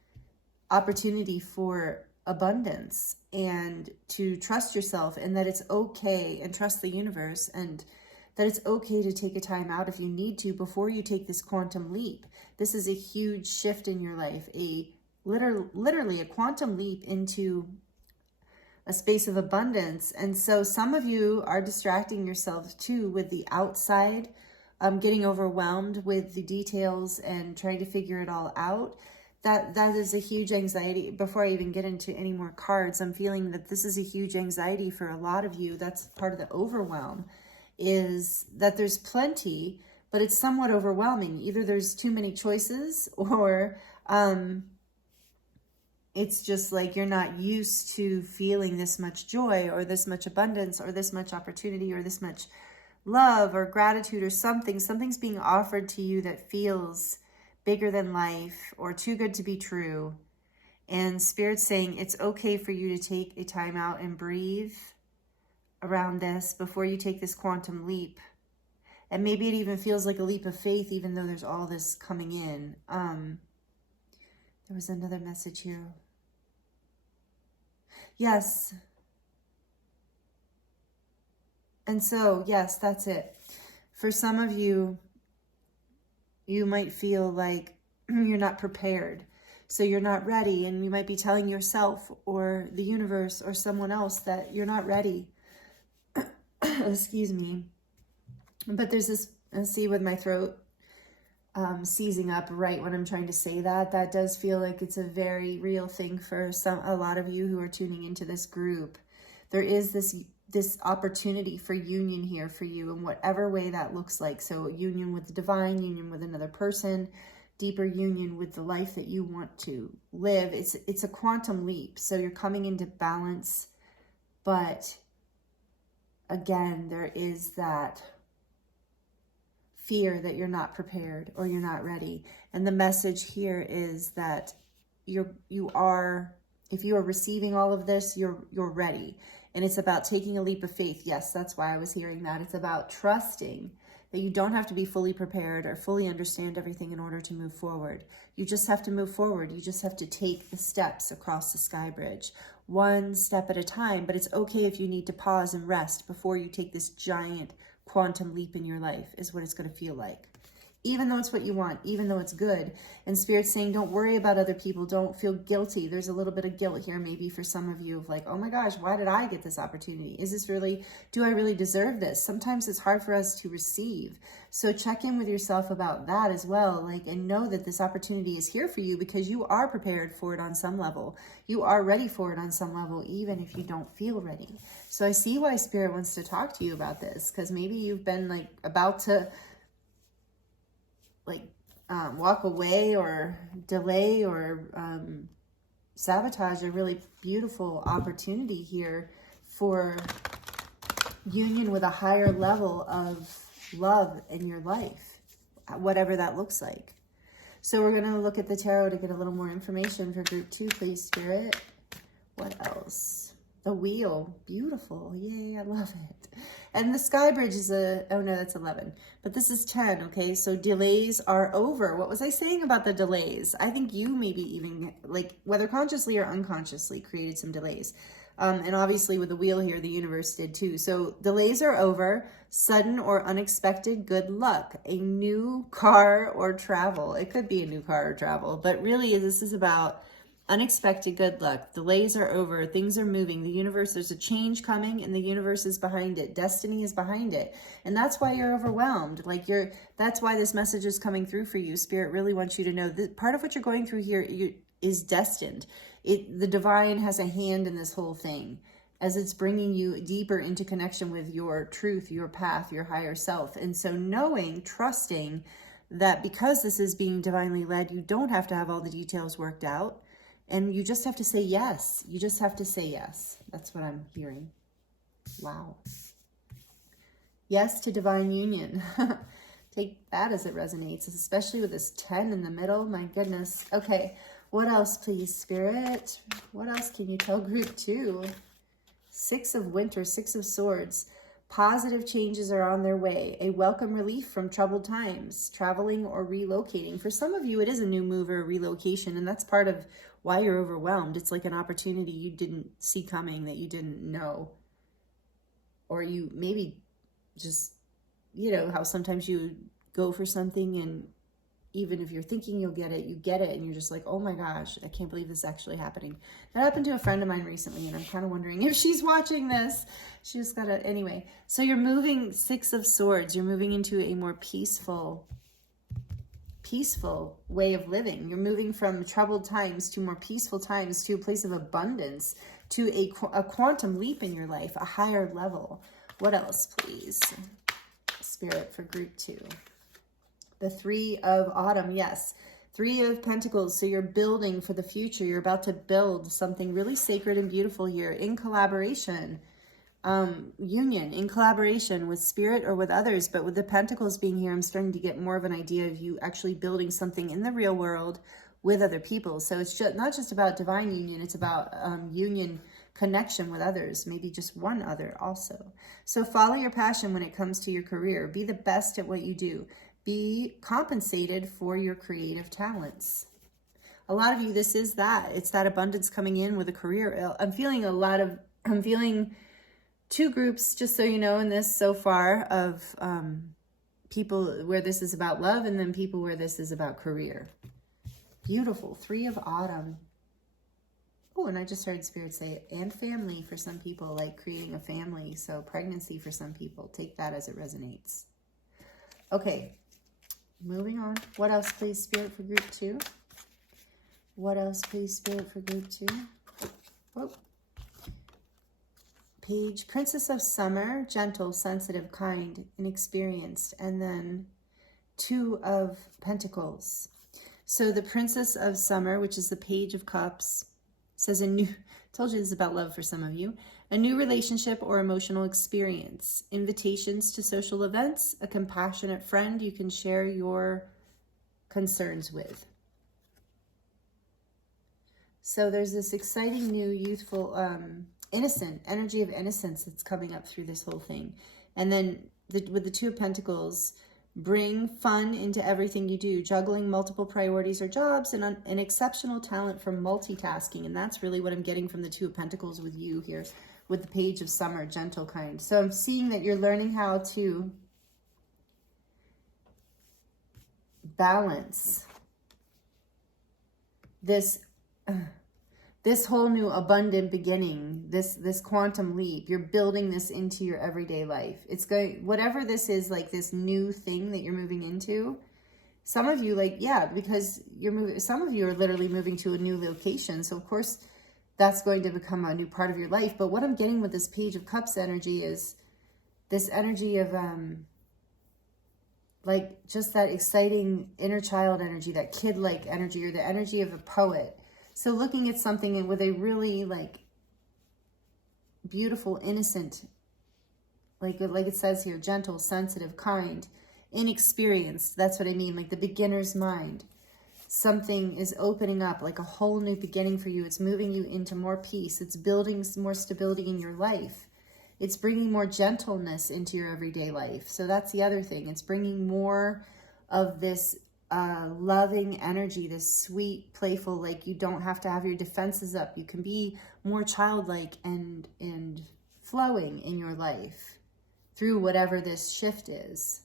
opportunity for abundance, and to trust yourself, and that it's okay, and trust the universe, and that it's okay to take a time out if you need to before you take this quantum leap. This is a huge shift in your life, literally a quantum leap into a space of abundance. And so some of you are distracting yourselves too with the outside, getting overwhelmed with the details and trying to figure it all out. That is a huge anxiety. Before I even get into any more cards, I'm feeling that this is a huge anxiety for a lot of you. That's part of the overwhelm, is that there's plenty, but it's somewhat overwhelming. Either there's too many choices, or it's just like you're not used to feeling this much joy, or this much abundance, or this much opportunity, or this much love or gratitude, or something's being offered to you that feels bigger than life or too good to be true. And Spirit's saying it's okay for you to take a time out and breathe around this before you take this quantum leap. And maybe it even feels like a leap of faith, even though there's all this coming in. There was another message here. Yes. And so, yes, that's it. For some of you, you might feel like you're not prepared. So you're not ready, and you might be telling yourself or the universe or someone else that you're not ready. Excuse me. But there's this, see with my throat seizing up right when I'm trying to say that. That does feel like it's a very real thing for a lot of you who are tuning into this group. There is this opportunity for union here for you in whatever way that looks like. So union with the divine, union with another person, deeper union with the life that you want to live. It's a quantum leap. So you're coming into balance, but again, there is that fear that you're not prepared or you're not ready. And the message here is that you are, if you are receiving all of this, you're ready. And it's about taking a leap of faith. Yes, that's why I was hearing that. It's about trusting that you don't have to be fully prepared or fully understand everything in order to move forward. You just have to move forward. You just have to take the steps across the sky bridge, one step at a time. But it's okay if you need to pause and rest before you take this giant quantum leap in your life, is what it's going to feel like. Even though it's what you want, even though it's good. And Spirit's saying, don't worry about other people. Don't feel guilty. There's a little bit of guilt here maybe for some of you of like, oh my gosh, why did I get this opportunity? Is this really, do I really deserve this? Sometimes it's hard for us to receive. So check in with yourself about that as well. Like, and know that this opportunity is here for you because you are prepared for it on some level. You are ready for it on some level, even if you don't feel ready. So I see why Spirit wants to talk to you about this, because maybe you've been like about to walk away or delay or sabotage a really beautiful opportunity here for union with a higher level of love in your life, whatever that looks like. So we're going to look at the tarot to get a little more information for group 2, please, Spirit. What else? The wheel. Beautiful. Yay, I love it. And the sky bridge is oh no, that's 11. But this is 10, okay? So delays are over. What was I saying about the delays? I think you maybe even, like, whether consciously or unconsciously, created some delays. And obviously with the wheel here, the universe did too. So delays are over. Sudden or unexpected good luck. A new car or travel. It could be a new car or travel. But really, this is about unexpected good luck. Delays are over. Things are moving. The universe, there's a change coming and the universe is behind it. Destiny is behind it. And that's why you're overwhelmed. Like that's why this message is coming through for you. Spirit really wants you to know that part of what you're going through here is destined. The divine has a hand in this whole thing as it's bringing you deeper into connection with your truth, your path, your higher self. And so knowing, trusting that because this is being divinely led, you don't have to have all the details worked out. And you just have to say yes. You just have to say yes. That's what I'm hearing. Wow. Yes to divine union. Take that as it resonates, especially with this 10 in the middle. My goodness. Okay. What else, please, Spirit? What else can you tell group 2? 6 of Winter, 6 of Swords. Positive changes are on their way. A welcome relief from troubled times. Traveling or relocating. For some of you, it is a new move or a relocation, and that's part of why you're overwhelmed. It's like an opportunity you didn't see coming, that you didn't know. Or you maybe just, you know, how sometimes you go for something and even if you're thinking you'll get it, you get it, and you're just like, oh my gosh, I can't believe this is actually happening. That happened to a friend of mine recently, and I'm kind of wondering if she's watching this. She just got it. Anyway, so you're moving, 6 of Swords. You're moving into a more peaceful way of living. You're moving from troubled times to more peaceful times, to a place of abundance, to a quantum leap in your life, a higher level. What else, please? Spirit for group 2. The 3 of Autumn, yes. 3 of Pentacles, so you're building for the future. You're about to build something really sacred and beautiful here in collaboration. Union, in collaboration with Spirit or with others. But with the Pentacles being here, I'm starting to get more of an idea of you actually building something in the real world with other people. So it's just not just about divine union, it's about union, connection with others, maybe just one other also. So follow your passion when it comes to your career. Be the best at what you do. Be compensated for your creative talents. A lot of you, this is that. It's that abundance coming in with a career. I'm feeling two groups, just so you know, in this so far, of people where this is about love, and then people where this is about career. Beautiful. 3 of Autumn. Oh, and I just heard Spirit say, and family for some people, like creating a family. So pregnancy for some people. Take that as it resonates. Okay, moving on. What else, please, Spirit, for group 2? What else, please, Spirit, for group 2? Whoa. Page, Princess of Summer, gentle, sensitive, kind, inexperienced. And then 2 of Pentacles. So the Princess of Summer, which is the Page of Cups, says told you this is about love for some of you, a new relationship or emotional experience, invitations to social events, a compassionate friend you can share your concerns with. So there's this exciting new youthful, innocent energy of innocence that's coming up through this whole thing. And then with the 2 of Pentacles, bring fun into everything you do, juggling multiple priorities or jobs, and an exceptional talent for multitasking. And that's really what I'm getting from the 2 of Pentacles with you here, with the Page of Summer, gentle, kind. So I'm seeing that you're learning how to balance this whole new abundant beginning, this quantum leap. You're building this into your everyday life. It's going, whatever this is, like this new thing that you're moving into. Some of you, like, yeah, because you're moving, some of you are literally moving to a new location. So of course that's going to become a new part of your life. But what I'm getting with this Page of Cups energy is this energy of, like just that exciting inner child energy, that kid-like energy, or the energy of a poet. So looking at something with a really like beautiful, innocent, like it says here, gentle, sensitive, kind, inexperienced. That's what I mean, like the beginner's mind. Something is opening up, like a whole new beginning for you. It's moving you into more peace. It's building some more stability in your life. It's bringing more gentleness into your everyday life. So that's the other thing. It's bringing more of this loving energy, this sweet, playful, like you don't have to have your defenses up. You can be more childlike and flowing in your life through whatever this shift is.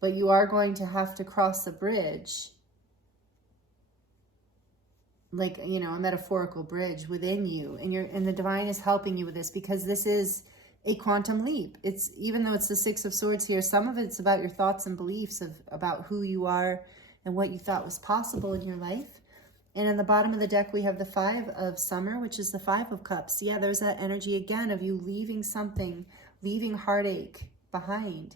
But you are going to have to cross a bridge, like, you know, a metaphorical bridge within you, and the divine is helping you with this, because this is a quantum leap. It's, even though it's the 6 of Swords here, some of it's about your thoughts and beliefs about who you are and what you thought was possible in your life. And in the bottom of the deck, we have the 5 of Summer, which is the 5 of Cups. Yeah, there's that energy again of you leaving something, leaving heartache behind.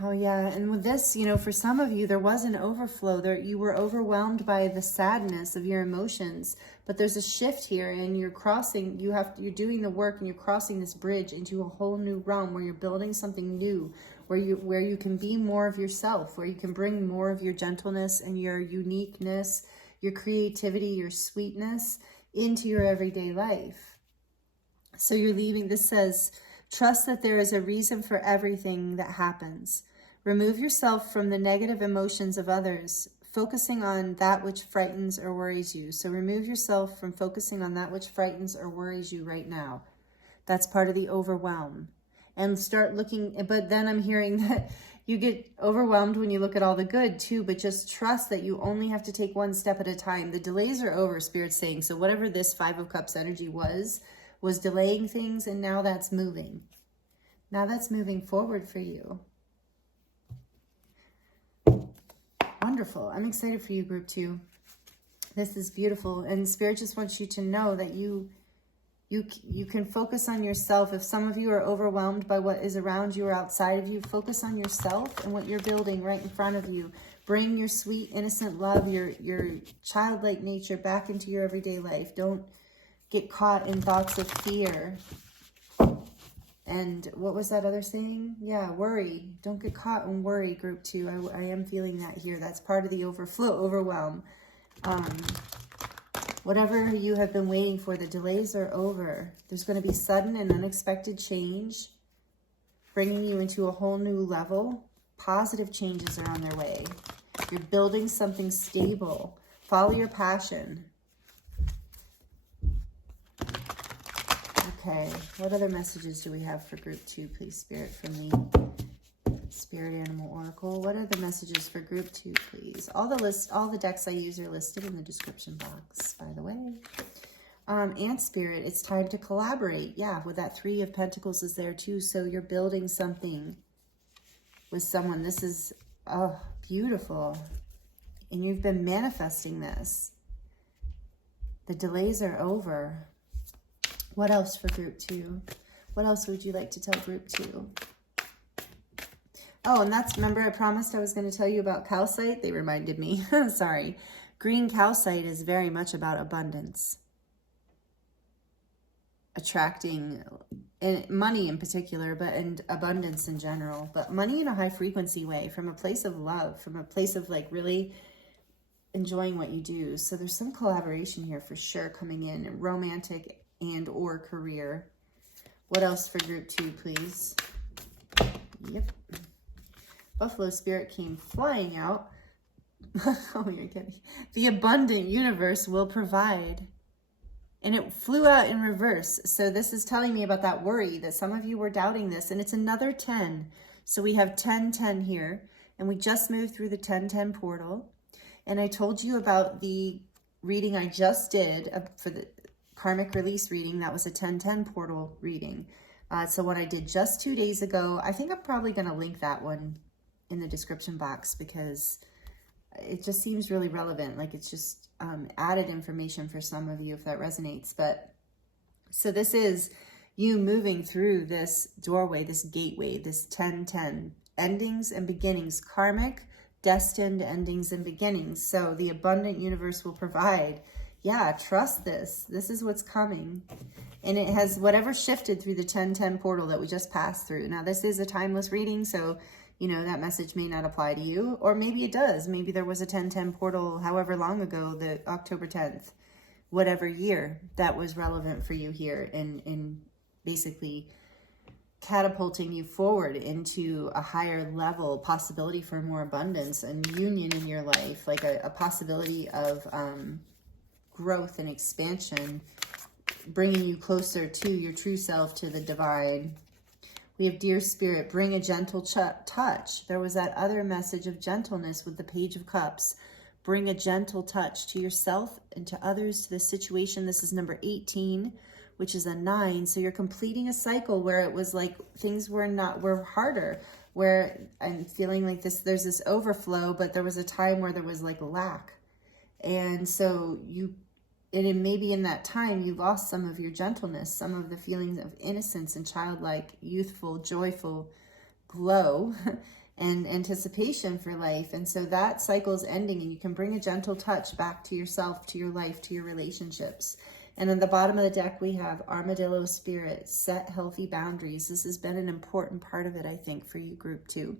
Oh yeah, and with this, you know, for some of you, there was an overflow. There, you were overwhelmed by the sadness of your emotions, but there's a shift here, and you're crossing, you're doing the work, and you're crossing this bridge into a whole new realm where you're building something new, where you can be more of yourself, where you can bring more of your gentleness and your uniqueness, your creativity, your sweetness into your everyday life. So you're leaving, this says, trust that there is a reason for everything that happens. Remove yourself from the negative emotions of others, focusing on that which frightens or worries you. So remove yourself from focusing on that which frightens or worries you right now. That's part of the overwhelm. And start looking, but then I'm hearing that you get overwhelmed when you look at all the good too, but just trust that you only have to take one step at a time. The delays are over, Spirit's saying. So whatever this 5 of Cups energy was delaying things, and now that's moving. Now that's moving forward for you. Wonderful. I'm excited for you, group 2. This is beautiful. And Spirit just wants you to know that you can focus on yourself. If some of you are overwhelmed by what is around you or outside of you, focus on yourself and what you're building right in front of you. Bring your sweet, innocent love, your childlike nature back into your everyday life. Don't get caught in thoughts of fear. And what was that other saying? Yeah, worry. Don't get caught in worry, group 2. I am feeling that here. That's part of the overflow, overwhelm. Whatever you have been waiting for, the delays are over. There's going to be sudden and unexpected change, bringing you into a whole new level. Positive changes are on their way. You're building something stable. Follow your passion. Okay, what other messages do we have for group 2, please, Spirit, from the Spirit Animal Oracle? What are the messages for group 2, please? All the decks I use are listed in the description box, by the way. And Spirit, it's time to collaborate. Yeah, with that 3 of Pentacles is there too. So you're building something with someone. This is, oh, beautiful. And you've been manifesting this. The delays are over. What else for group 2? What else would you like to tell group 2? Oh, and that's, remember I promised I was going to tell you about calcite? They reminded me. Sorry. Green calcite is very much about abundance. Attracting money in particular, but and abundance in general. But money in a high frequency way, from a place of love, from a place of like really enjoying what you do. So there's some collaboration here for sure coming in, romantic and or career. What else for group 2, please? Yep. Buffalo Spirit came flying out. Oh, you're kidding. The abundant universe will provide. And it flew out in reverse. So this is telling me about that worry that some of you were doubting this. And it's another 10. So we have 10-10 here. And we just moved through the 10-10 portal. And I told you about the reading I just did for the Karmic release reading. That was a 10-10 portal reading. So what I did just 2 days ago, I think I'm probably going to link that one in the description box because it just seems really relevant. Like it's just added information for some of you if that resonates. But so this is you moving through this doorway, this gateway, this 10-10 endings and beginnings, karmic, destined endings and beginnings. So the abundant universe will provide. Yeah, trust this. This is what's coming. And it has whatever shifted through the 10-10 portal that we just passed through. Now, this is a timeless reading, so, you know, that message may not apply to you. Or maybe it does. Maybe there was a 10-10 portal however long ago, the October 10th, whatever year that was relevant for you here in basically catapulting you forward into a higher level possibility for more abundance and union in your life, like a possibility of growth and expansion, bringing you closer to your true self, to the divine. We have, dear Spirit, bring a gentle touch. There was that other message of gentleness with the Page of Cups. Bring a gentle touch to yourself and to others, to the situation. This is number 18, which is a 9. So you're completing a cycle where it was like things were harder, where I'm feeling like there's this overflow, but there was a time where there was like lack. And so and maybe in that time you lost some of your gentleness, some of the feelings of innocence and childlike, youthful, joyful glow and anticipation for life. And so that cycle is ending, and you can bring a gentle touch back to yourself, to your life, to your relationships. And on the bottom of the deck, we have Armadillo Spirit, set healthy boundaries. This has been an important part of it, I think, for you, group 2.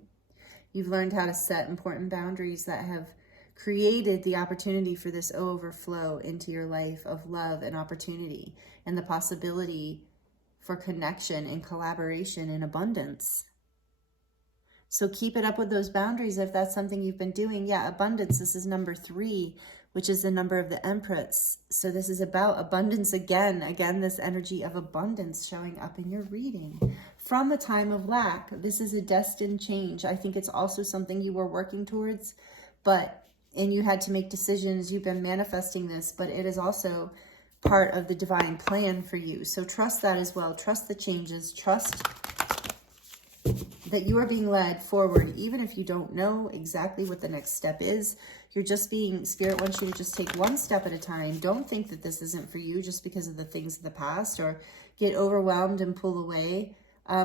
You've learned how to set important boundaries that have created the opportunity for this overflow into your life of love and opportunity and the possibility for connection and collaboration and abundance. So keep it up with those boundaries if that's something you've been doing. Yeah, abundance. This is number 3, which is the number of the Empress. So this is about abundance again. Again, this energy of abundance showing up in your reading. From a time of lack, this is a destined change. I think it's also something you were working towards, and you had to make decisions. You've been manifesting this, but it is also part of the divine plan for you. So trust that as well. Trust the changes. Trust that you are being led forward, even if you don't know exactly what the next step is. You're just Spirit wants you to just take one step at a time. Don't think that this isn't for you just because of the things of the past, or get overwhelmed and pull away.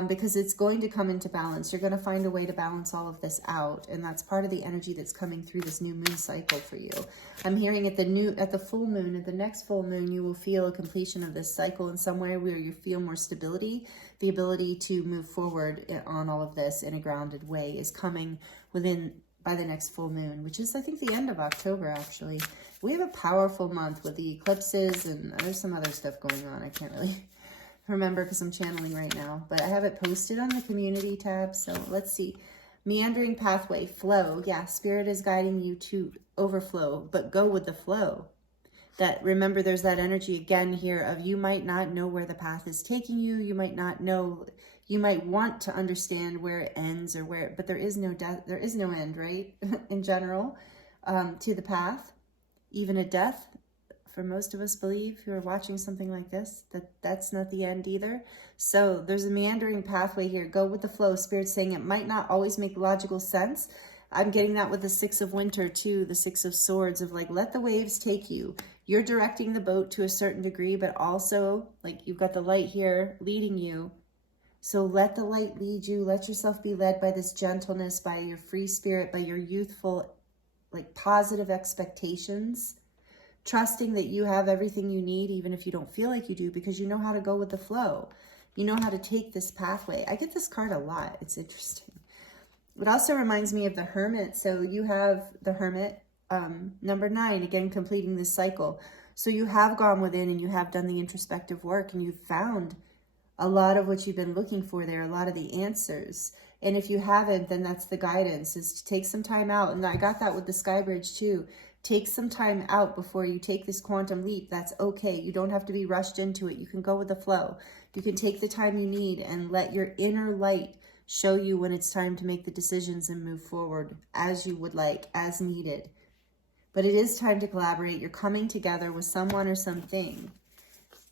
because it's going to come into balance. You're going to find a way to balance all of this out, and that's part of the energy that's coming through this new moon cycle for you. I'm hearing at the full moon, at the next full moon, you will feel a completion of this cycle in some way where you feel more stability. The ability to move forward on all of this in a grounded way is coming by the next full moon, which is, I think, the end of October, actually. We have a powerful month with the eclipses, and there's some other stuff going on. I can't really remember because I'm channeling right now, but I have it posted on the community tab. So let's see. Meandering pathway, flow. Yeah, Spirit is guiding you to overflow, but go with the flow. That, remember, there's that energy again here of you might not know where the path is taking you. You might not know, you might want to understand where it ends or where, but there is no death, there is no end, right? In general, to the path, even a death. For most of us believe who are watching something like this, that's not the end either. So there's a meandering pathway here. Go with the flow. Spirit's saying it might not always make logical sense. I'm getting that with the Six of Winter too, the Six of Swords, of like, let the waves take you. You're directing the boat to a certain degree, but also like you've got the light here leading you. So let the light lead you. Let yourself be led by this gentleness, by your free spirit, by your youthful, like positive expectations. Trusting that you have everything you need, even if you don't feel like you do, because you know how to go with the flow. You know how to take this pathway. I get this card a lot. It's interesting. It also reminds me of the Hermit. So you have the Hermit, number 9, again, completing this cycle. So you have gone within and you have done the introspective work, and you've found a lot of what you've been looking for there, a lot of the answers. And if you haven't, then that's the guidance, is to take some time out. And I got that with the Sky Bridge too. Take some time out before you take this quantum leap. That's okay. You don't have to be rushed into it. You can go with the flow. You can take the time you need and let your inner light show you when it's time to make the decisions and move forward as you would like, as needed. But it is time to collaborate. You're coming together with someone or something.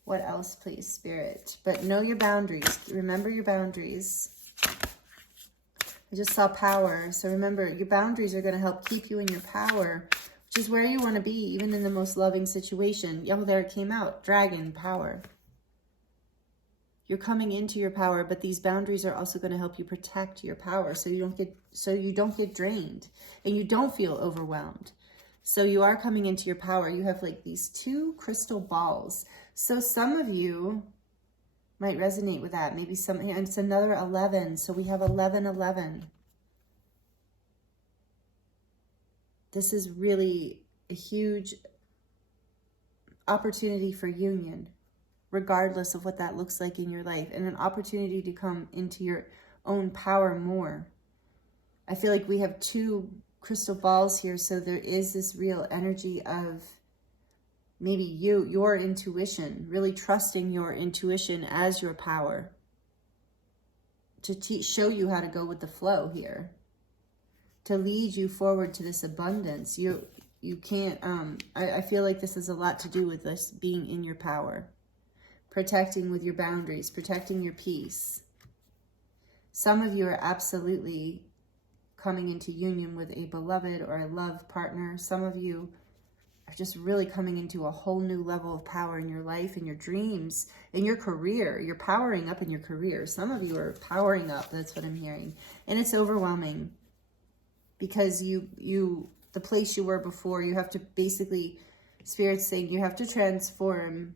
What else, please, Spirit? But know your boundaries. Remember your boundaries. I just saw power. So remember, your boundaries are going to help keep you in your power, which is where you want to be, even in the most loving situation. Oh, there it came out. Dragon, power. You're coming into your power, but these boundaries are also going to help you protect your power so you don't get drained and you don't feel overwhelmed. So you are coming into your power. You have like these 2 crystal balls. So some of you might resonate with that. Maybe some, and it's another 11. So we have 1111. This is really a huge opportunity for union, regardless of what that looks like in your life, and an opportunity to come into your own power more. I feel like we have 2 crystal balls here, so there is this real energy of maybe your intuition, really trusting your intuition as your power to show you how to go with the flow here, to lead you forward to this abundance. You can't, I feel like this has a lot to do with this being in your power, protecting with your boundaries, protecting your peace. Some of you are absolutely coming into union with a beloved or a love partner. Some of you are just really coming into a whole new level of power in your life, in your dreams, in your career. You're powering up in your career. Some of you are powering up. That's what I'm hearing. And it's overwhelming because the place you were before, you have to basically, Spirit's saying you have to transform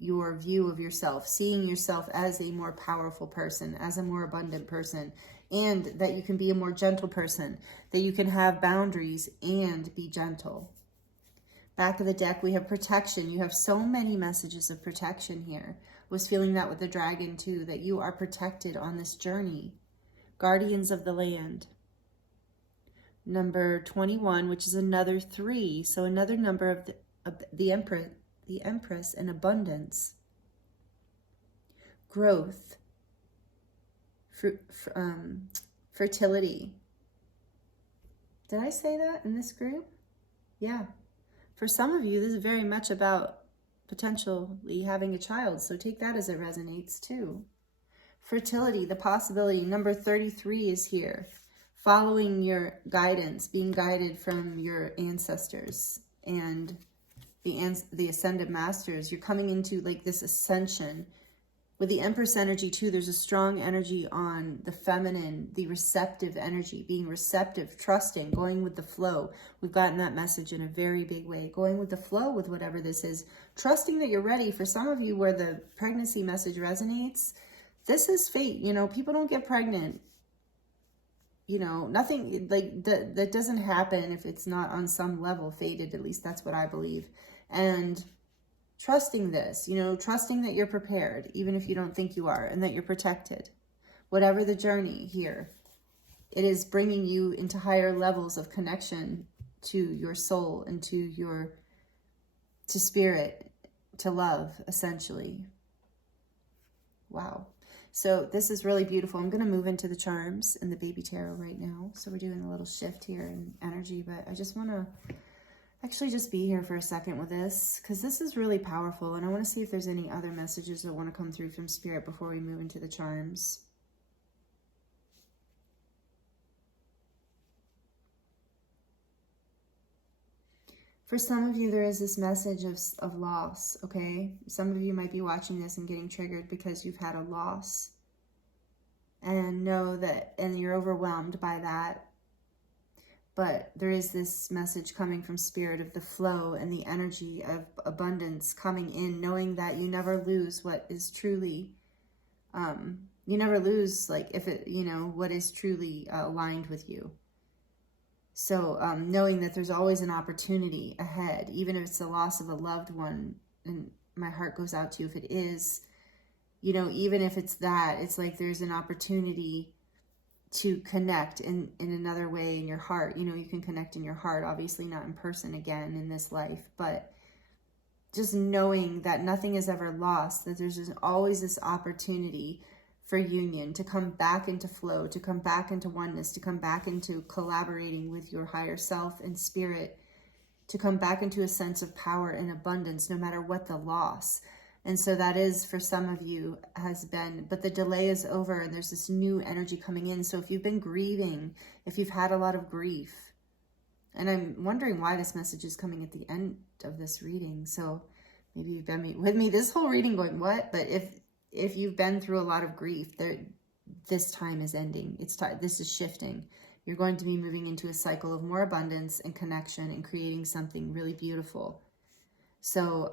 your view of yourself, seeing yourself as a more powerful person, as a more abundant person, and that you can be a more gentle person, that you can have boundaries and be gentle. Back of the deck, we have protection. You have so many messages of protection here. I was feeling that with the dragon too, that you are protected on this journey. Guardians of the land. Number 21, which is another 3. So another number of the Empress and abundance. Growth. Fertility. Did I say that in this group? Yeah. For some of you, this is very much about potentially having a child. So take that as it resonates too. Fertility, the possibility. Number 33 is here. Following your guidance, being guided from your ancestors and the ascended masters. You're coming into like this ascension With the Empress energy too, there's a strong energy on the feminine, the receptive energy, being receptive, trusting, going with the flow. We've gotten that message in a very big way. Going with the flow with whatever this is. Trusting that you're ready. For some of you where the pregnancy message resonates, this is fate. You know, people don't get pregnant. You know, nothing like that doesn't happen if it's not on some level fated. At least that's what I believe. And trusting this, you know, trusting that you're prepared, even if you don't think you are, and that you're protected. Whatever the journey here, it is bringing you into higher levels of connection to your soul and to spirit, to love, essentially. Wow. So this is really beautiful. I'm going to move into the charms and the baby tarot right now. So we're doing a little shift here in energy, but I just want to actually just be here for a second with this, because this is really powerful, and I want to see if there's any other messages that want to come through from spirit before we move into the charms. For some of you, there is this message of loss, okay? Some of you might be watching this and getting triggered because you've had a loss, and know that, and you're overwhelmed by that. But there is this message coming from spirit of the flow and the energy of abundance coming in, knowing that you never lose what is truly, you never lose, like, if it, you know, what is truly aligned with you. So knowing that there's always an opportunity ahead, even if it's the loss of a loved one, and my heart goes out to you if it is, you know, even if it's that, it's like there's an opportunity to connect in another way in your heart. You know, you can connect in your heart, obviously not in person again in this life, but just knowing that nothing is ever lost, that there's just always this opportunity for union, to come back into flow, to come back into oneness, to come back into collaborating with your higher self and spirit, to come back into a sense of power and abundance, no matter what the loss. And so that is, for some of you, has been, but the delay is over and there's this new energy coming in. So if you've been grieving, if you've had a lot of grief, and I'm wondering why this message is coming at the end of this reading. So maybe you've been with me this whole reading going, what? But if you've been through a lot of grief, this time is ending. This is shifting. You're going to be moving into a cycle of more abundance and connection and creating something really beautiful. So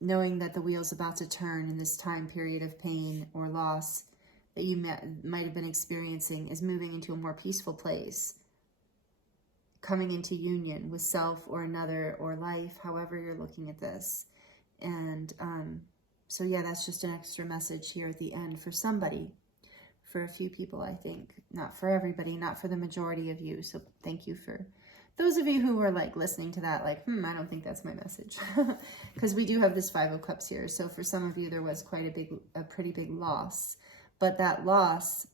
knowing that the wheel's about to turn in this time period of pain or loss that you might have been experiencing is moving into a more peaceful place, coming into union with self or another or life, however you're looking at this. And so yeah, that's just an extra message here at the end for somebody, for a few people, I think. Not for everybody, not for the majority of you. So thank you for those of you who were like listening to that, like, I don't think that's my message. Because we do have this Five of Cups here. So for some of you, there was quite a pretty big loss. But that loss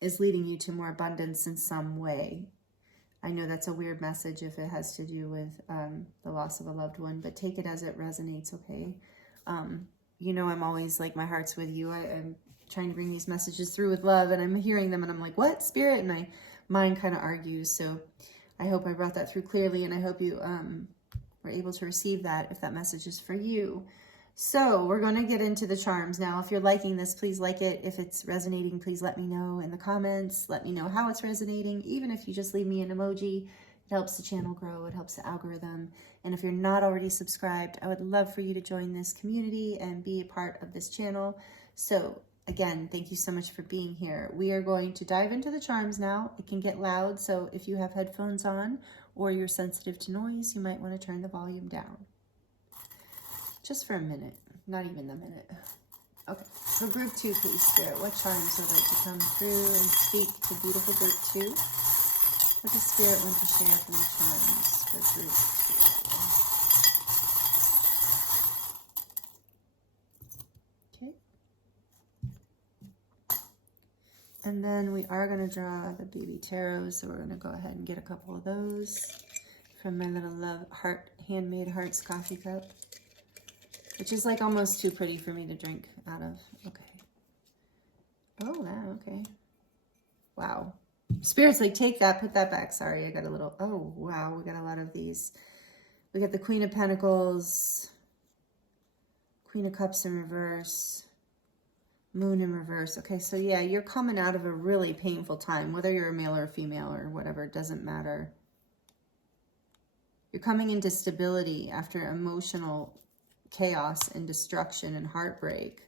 is leading you to more abundance in some way. I know that's a weird message if it has to do with the loss of a loved one, but take it as it resonates, okay? You know, I'm always like, my heart's with you. I'm trying to bring these messages through with love, and I'm hearing them and I'm like, what, spirit? And my mind kind of argues. So I hope I brought that through clearly, and I hope you were able to receive that if that message is for you. So we're going to get into the charms now. If you're liking this, please like it. If it's resonating, please let me know in the comments. Let me know how it's resonating. Even if you just leave me an emoji, it helps the channel grow. It helps the algorithm. And if you're not already subscribed, I would love for you to join this community and be a part of this channel. So again, thank you so much for being here. We are going to dive into the charms now. It can get loud, so if you have headphones on or you're sensitive to noise, you might want to turn the volume down. Just for a minute, not even a minute. Okay, so group 2, please, Spirit. What charms would like to come through and speak to beautiful group 2? What does Spirit want to share from the charms for group 2? Okay. And then we are going to draw the baby tarot, so we're going to go ahead and get a couple of those from my little love heart, handmade hearts coffee cup, which is like almost too pretty for me to drink out of. Okay. Oh, wow, okay. Wow. Spirit's like, take that, put that back. Sorry, I got a little, oh, wow, we got a lot of these. We got the Queen of Pentacles, Queen of Cups in reverse, Moon in reverse. Okay, so yeah, you're coming out of a really painful time, whether you're a male or a female or whatever, it doesn't matter. You're coming into stability after emotional chaos and destruction and heartbreak,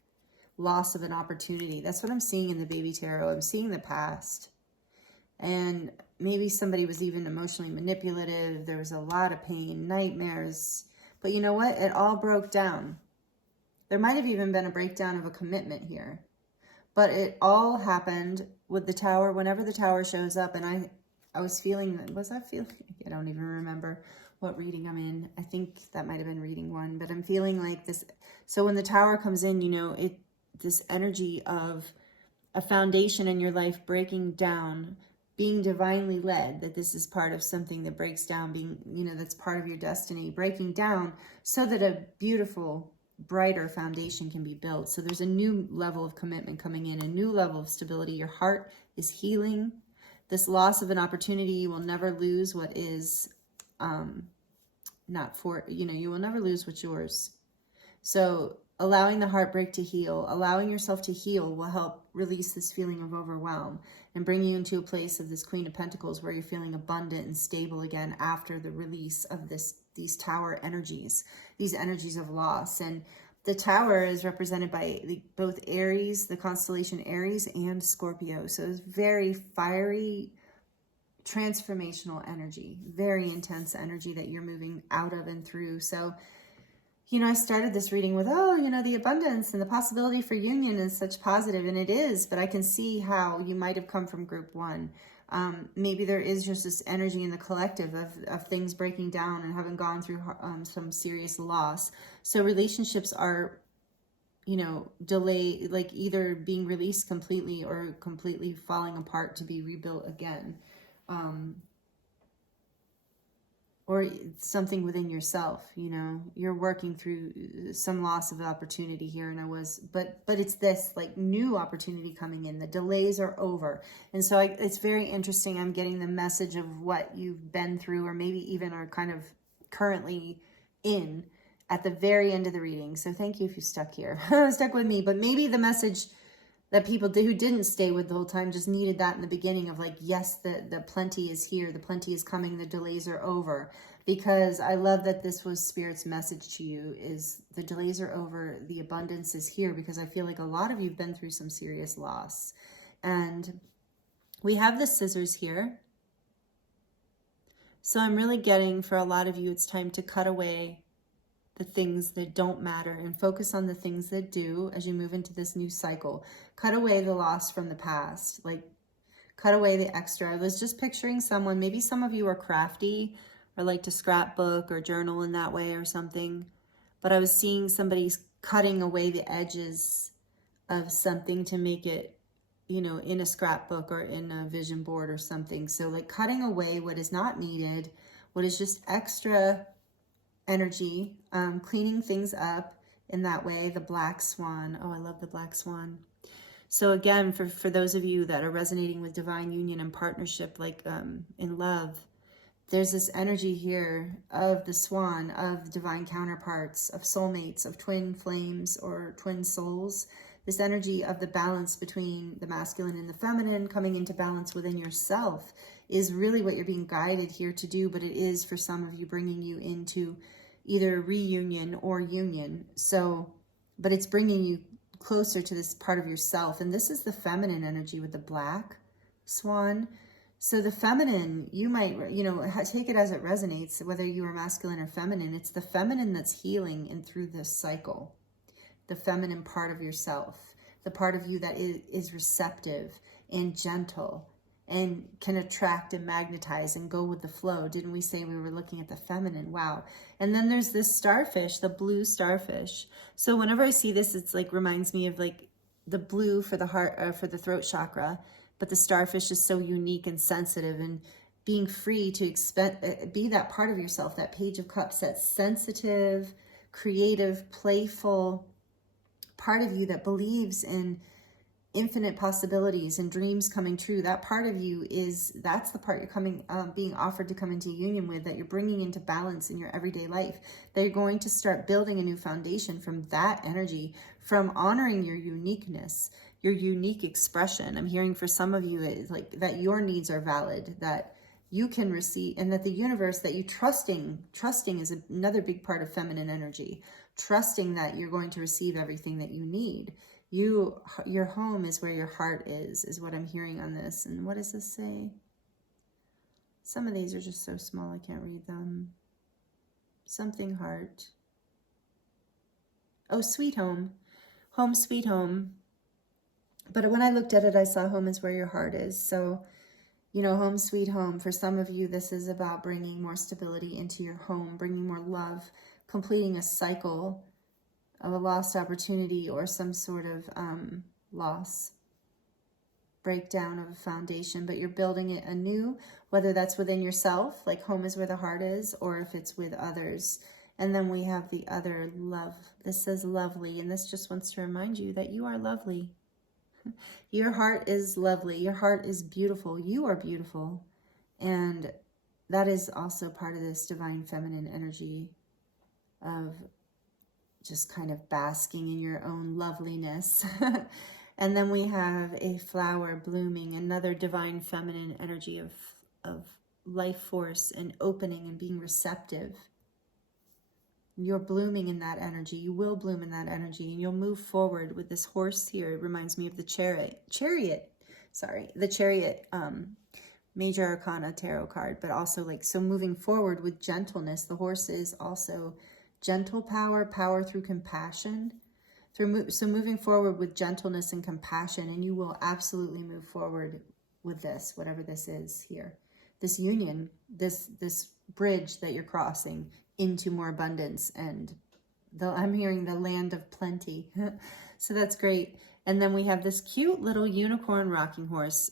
loss of an opportunity. That's what I'm seeing in the baby tarot. I'm seeing the past. And maybe somebody was even emotionally manipulative. There was a lot of pain, nightmares. But you know what? It all broke down. There might have even been a breakdown of a commitment here. But it all happened with the tower. Whenever the tower shows up, and I was feeling, was I feeling? I don't even remember what reading I'm in. I think that might have been reading 1. But I'm feeling like this. So when the tower comes in, you know, this energy of a foundation in your life breaking down, being divinely led, that this is part of something that breaks down, being, you know, that's part of your destiny, breaking down so that a beautiful, brighter foundation can be built. So there's a new level of commitment coming in, a new level of stability. Your heart is healing. This loss of an opportunity, you will never lose what is not for, you know, you will never lose what's yours. So allowing the heartbreak to heal, allowing yourself to heal will help release this feeling of overwhelm and bring you into a place of this Queen of Pentacles where you're feeling abundant and stable again after the release of these tower energies, these energies of loss. And the tower is represented by both Aries, the constellation Aries, and Scorpio. So it's very fiery, transformational energy, very intense energy that you're moving out of and through. So, you know, I started this reading with, oh, you know, the abundance and the possibility for union is such positive, and it is, but I can see how you might have come from group 1. Maybe there is just this energy in the collective of things breaking down and having gone through some serious loss. So relationships are, you know, delayed, like either being released completely or completely falling apart to be rebuilt again. Or something within yourself, you know, you're working through some loss of opportunity here. And but it's this like new opportunity coming in. The delays are over. And so it's very interesting. I'm getting the message of what you've been through, or maybe even are kind of currently in at the very end of the reading. So thank you if you stuck here, stuck with me, but maybe the message that people who didn't stay with the whole time just needed that in the beginning of like, yes, the plenty is here. The plenty is coming. The delays are over. Because I love that this was Spirit's message to you is the delays are over. The abundance is here, because I feel like a lot of you have been through some serious loss. And we have the scissors here. So I'm really getting, for a lot of you, it's time to cut away the things that don't matter and focus on the things that do as you move into this new cycle. Cut away the loss from the past, like cut away the extra. I was just picturing someone, maybe some of you are crafty or like to scrapbook or journal in that way or something, but I was seeing somebody cutting away the edges of something to make it, you know, in a scrapbook or in a vision board or something. So like cutting away what is not needed, what is just extra energy, cleaning things up in that way. The black swan. Oh, I love the black swan. So again, for those of you that are resonating with divine union and partnership, like in love, there's this energy here of the swan, of divine counterparts, of soulmates, of twin flames or twin souls. This energy of the balance between the masculine and the feminine coming into balance within yourself is really what you're being guided here to do. But it is, for some of you, bringing you into either reunion or union. So, but it's bringing you closer to this part of yourself. And this is the feminine energy with the black swan. So the feminine, you might, you know, take it as it resonates, whether you are masculine or feminine. It's the feminine that's healing and through this cycle. The feminine part of yourself, the part of you that is receptive and gentle and can attract and magnetize and go with the flow. Didn't we say we were looking at the feminine? Wow. And then there's this starfish, the blue starfish. So whenever I see this, it's like reminds me of like the blue for the heart, for the throat chakra, but the starfish is so unique and sensitive, and being free to be that part of yourself, that Page of Cups, that sensitive, creative, playful part of you that believes in infinite possibilities and dreams coming true. That part of you that's the part you're being offered to come into union with, that you're bringing into balance in your everyday life, that you're going to start building a new foundation from that energy, from honoring your uniqueness, your unique expression. I'm hearing for some of you is like that your needs are valid, that you can receive, and that the universe, that you trusting is another big part of feminine energy. Trusting that you're going to receive everything that you need. Your home is where your heart is what I'm hearing on this. And what does this say? Some of these are just so small I can't read them. Something heart. Oh, sweet home. Home, sweet home. But when I looked at it, I saw home is where your heart is. So, you know, home, sweet home. For some of you, this is about bringing more stability into your home, bringing more love, completing a cycle of a lost opportunity or some sort of loss, breakdown of a foundation, but you're building it anew, whether that's within yourself, like home is where the heart is, or if it's with others. And then we have the other, love. This says lovely, and this just wants to remind you that you are lovely. Your heart is lovely. Your heart is beautiful. You are beautiful. And that is also part of this divine feminine energy of just kind of basking in your own loveliness. And then we have a flower blooming, another divine feminine energy of life force and opening and being receptive. You're blooming in that energy. You will bloom in that energy, and you'll move forward with this horse here. It reminds me of the chariot, major arcana tarot card, but also like, so moving forward with gentleness. The horse is also gentle power through compassion. So moving forward with gentleness and compassion, and you will absolutely move forward with this, whatever this is here. This union, this bridge that you're crossing into more abundance, and I'm hearing the land of plenty. So that's great. And then we have this cute little unicorn rocking horse.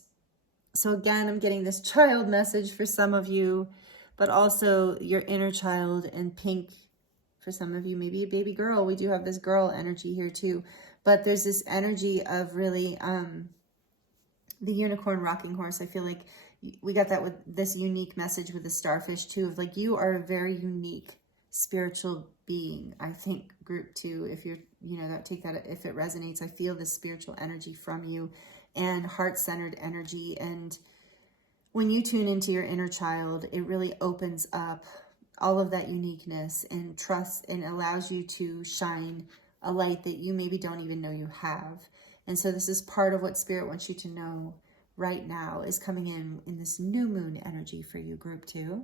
So again, I'm getting this child message for some of you, but also your inner child, and pink for some of you, maybe a baby girl. We do have this girl energy here too, but there's this energy of really the unicorn rocking horse. I feel like we got that with this unique message with the starfish too, of like, you are a very unique spiritual being. I think group 2, if you're, take that, if it resonates, I feel this spiritual energy from you, and heart-centered energy. And when you tune into your inner child, it really opens up all of that uniqueness and trust, and allows you to shine a light that you maybe don't even know you have. And so this is part of what Spirit wants you to know right now, is coming in this new moon energy for you, group 2.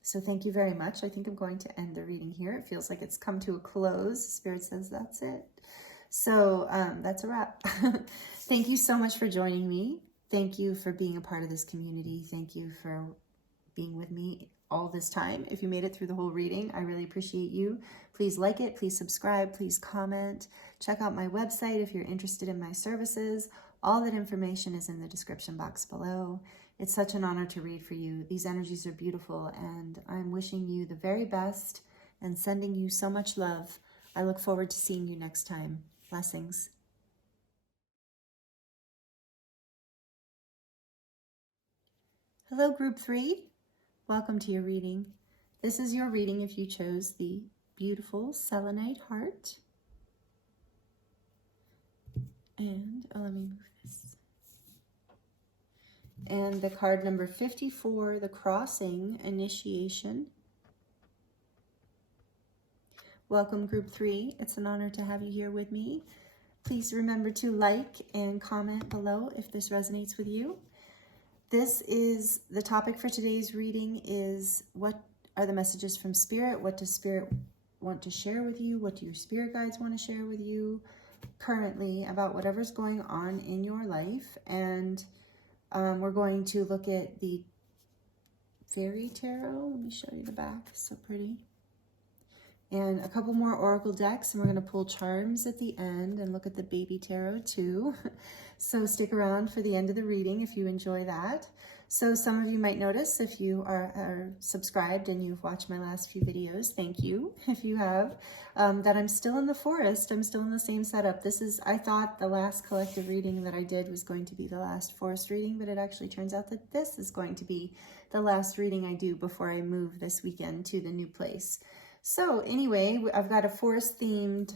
So thank you very much. I think I'm going to end the reading here. It feels like it's come to a close. Spirit says that's it. So that's a wrap. Thank you so much for joining me. Thank you for being a part of this community. Thank you for being with me all this time. If you made it through the whole reading, I really appreciate you. Please like it, please subscribe, please comment. Check out my website if you're interested in my services. All that information is in the description box below. It's such an honor to read for you. These energies are beautiful, and I'm wishing you the very best and sending you so much love. I look forward to seeing you next time. Blessings. Hello, group 3. Welcome to your reading. This is your reading if you chose the beautiful selenite heart. And let me move this. And the card number 54, the crossing, initiation. Welcome, group 3. It's an honor to have you here with me. Please remember to like and comment below if this resonates with you. This is the topic for today's reading, is what are the messages from Spirit? What does Spirit want to share with you? What do your spirit guides want to share with you currently about whatever's going on in your life? And we're going to look at the fairy tarot. Let me show you the back. It's so pretty. And a couple more oracle decks, and we're going to pull charms at the end and look at the baby tarot too. So stick around for the end of the reading if you enjoy that. So some of you might notice, if you are subscribed and you've watched my last few videos, thank you. If you have, that I'm still in the forest. I'm still in the same setup. I thought the last collective reading that I did was going to be the last forest reading, but it actually turns out that this is going to be the last reading I do before I move this weekend to the new place. So anyway, I've got a forest themed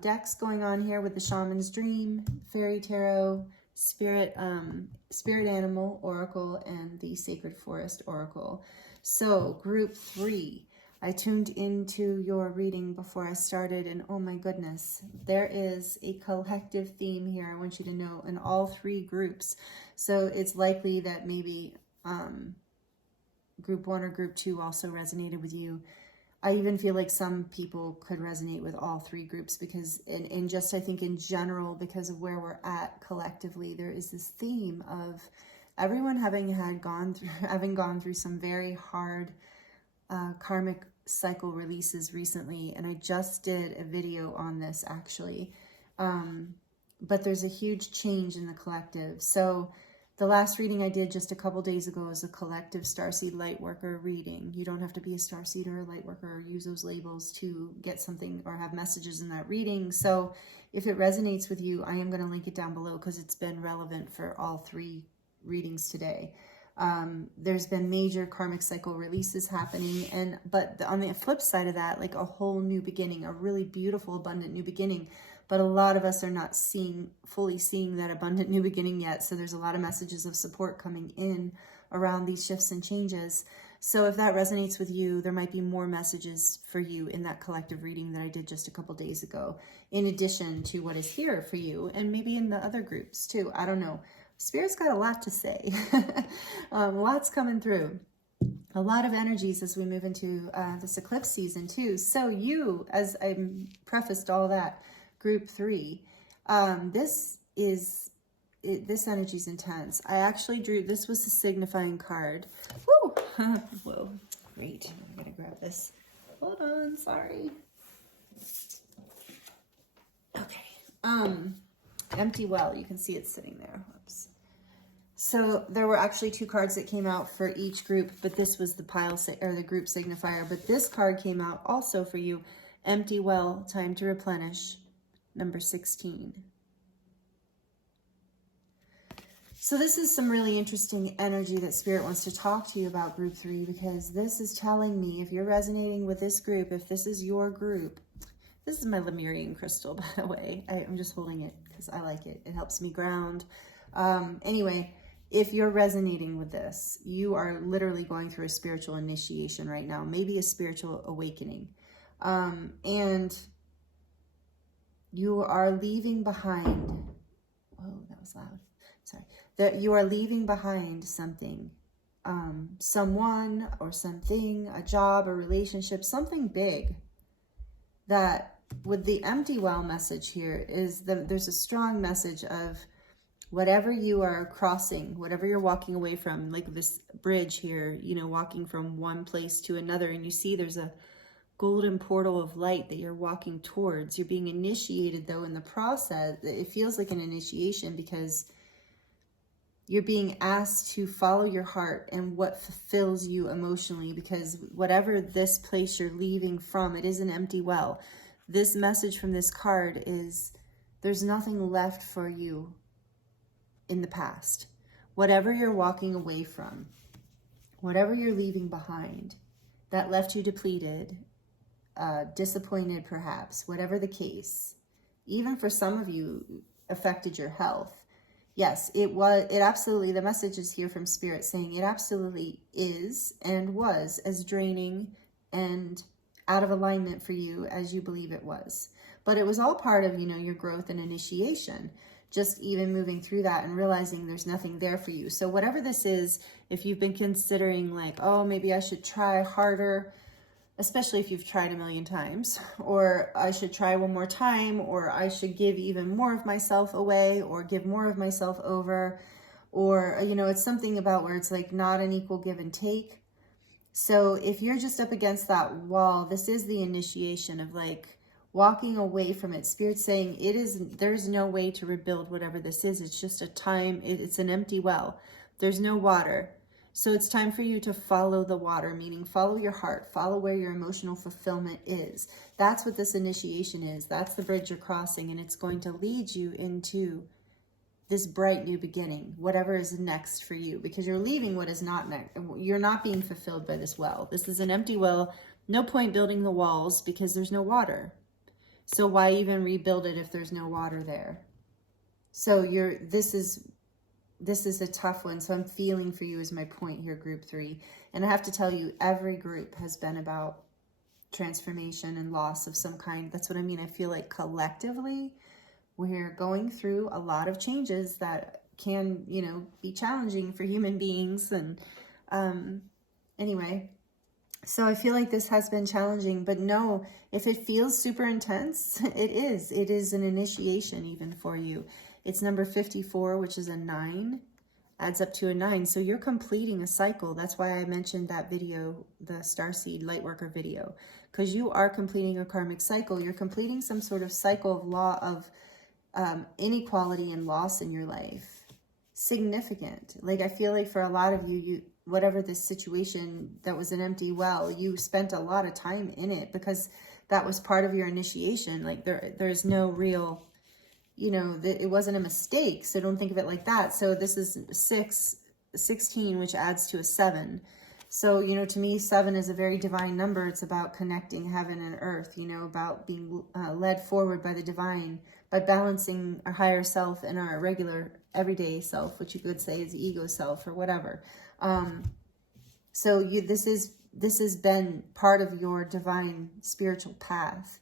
decks going on here with the Shaman's Dream, Fairy Tarot, Spirit Animal Oracle, and the Sacred Forest Oracle. So group 3. I tuned into your reading before I started, and oh my goodness, there is a collective theme here. I want you to know in all 3 groups. So it's likely that maybe group 1 or group 2 also resonated with you. I even feel like some people could resonate with all 3 groups because in just, I think in general, because of where we're at collectively, there is this theme of everyone having gone through some very hard karmic cycle releases recently, and I just did a video on this actually, but there's a huge change in the collective. So the last reading I did just a couple days ago is a collective Starseed Lightworker reading. You don't have to be a Starseed or a Lightworker or use those labels to get something or have messages in that reading. So if it resonates with you, I am going to link it down below because it's been relevant for all 3 readings today. There's been major karmic cycle releases happening, but on the flip side of that, like a whole new beginning, a really beautiful, abundant new beginning. But a lot of us are not fully seeing that abundant new beginning yet. So there's a lot of messages of support coming in around these shifts and changes. So if that resonates with you, there might be more messages for you in that collective reading that I did just a couple days ago, in addition to what is here for you, and maybe in the other groups too. I don't know. Spirit's got a lot to say. Lots coming through. A lot of energies as we move into this eclipse season too. So you, as I prefaced all that, group 3, this energy is intense. I actually drew, this was the signifying card. Woo! Whoa, great. I gotta grab this. Hold on, sorry. Okay. Empty well, you can see it sitting there. Whoops. So there were actually 2 cards that came out for each group, but this was the the group signifier. But this card came out also for you. Empty well, time to replenish. Number 16. So this is some really interesting energy that Spirit wants to talk to you about, group 3, because this is telling me, if you're resonating with this group, if this is your group, this is my Lemurian crystal, by the way. I'm just holding it because I like it. It helps me ground. Anyway, if you're resonating with this, you are literally going through a spiritual initiation right now, maybe a spiritual awakening. And you are leaving behind, whoa, that was loud, sorry, that you are leaving behind something, someone or something, a job, a relationship, something big. That with the empty well message here is that there's a strong message of whatever you are crossing, whatever you're walking away from, like this bridge here, you know, walking from one place to another, and you see there's a golden portal of light that you're walking towards. You're being initiated though in the process. It feels like an initiation because you're being asked to follow your heart and what fulfills you emotionally, because whatever this place you're leaving from, it is an empty well. This message from this card is there's nothing left for you in the past. Whatever you're walking away from, whatever you're leaving behind that left you depleted, disappointed perhaps, whatever the case, even for some of you affected your health. Yes, it absolutely, the message is here from Spirit saying it absolutely is and was as draining and out of alignment for you as you believe it was. But it was all part of, you know, your growth and initiation, just even moving through that and realizing there's nothing there for you. So whatever this is, if you've been considering like, oh, maybe I should try harder, especially if you've tried a million times, or I should try one more time, or I should give even more of myself away, or give more of myself over, or, you know, it's something about where it's like not an equal give and take. So if you're just up against that wall, this is the initiation of like walking away from it. Spirit's saying there's no way to rebuild whatever this is. It's just a time, it's an empty well. There's no water. So it's time for you to follow the water, meaning follow your heart, follow where your emotional fulfillment is. That's what this initiation is. That's the bridge you're crossing, and it's going to lead you into this bright new beginning, whatever is next for you, because you're leaving what is not next. You're not being fulfilled by this well. This is an empty well. No point building the walls because there's no water. So why even rebuild it if there's no water there? So this is a tough one. So I'm feeling for you is my point here, group 3. And I have to tell you, every group has been about transformation and loss of some kind. That's what I mean. I feel like collectively we're going through a lot of changes that can, you know, be challenging for human beings. And anyway, so I feel like this has been challenging, but no, if it feels super intense, it is. It is an initiation even for you. It's number 54, which is a 9, adds up to a 9. So you're completing a cycle. That's why I mentioned that video, the Starseed Lightworker video, because you are completing a karmic cycle. You're completing some sort of cycle of law of inequality and loss in your life. Significant. Like, I feel like for a lot of you, whatever this situation that was an empty well, you spent a lot of time in it because that was part of your initiation. Like there's no real, you know, it wasn't a mistake. So don't think of it like that. So this is 16, which adds to a 7. So, you know, to me, 7 is a very divine number. It's about connecting heaven and earth, you know, about being led forward by the divine, by balancing our higher self and our regular everyday self, which you could say is ego self or whatever. So this has been part of your divine spiritual path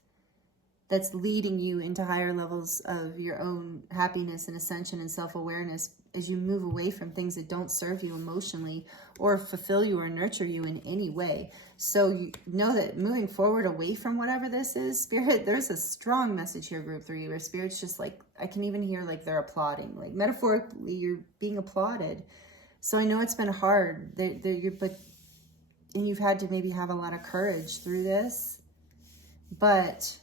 that's leading you into higher levels of your own happiness and ascension and self-awareness as you move away from things that don't serve you emotionally or fulfill you or nurture you in any way. So you know that moving forward away from whatever this is, Spirit, there's a strong message here, group 3, where Spirit's just like, I can even hear like they're applauding, like metaphorically you're being applauded. So I know it's been hard, and you've had to maybe have a lot of courage through this, but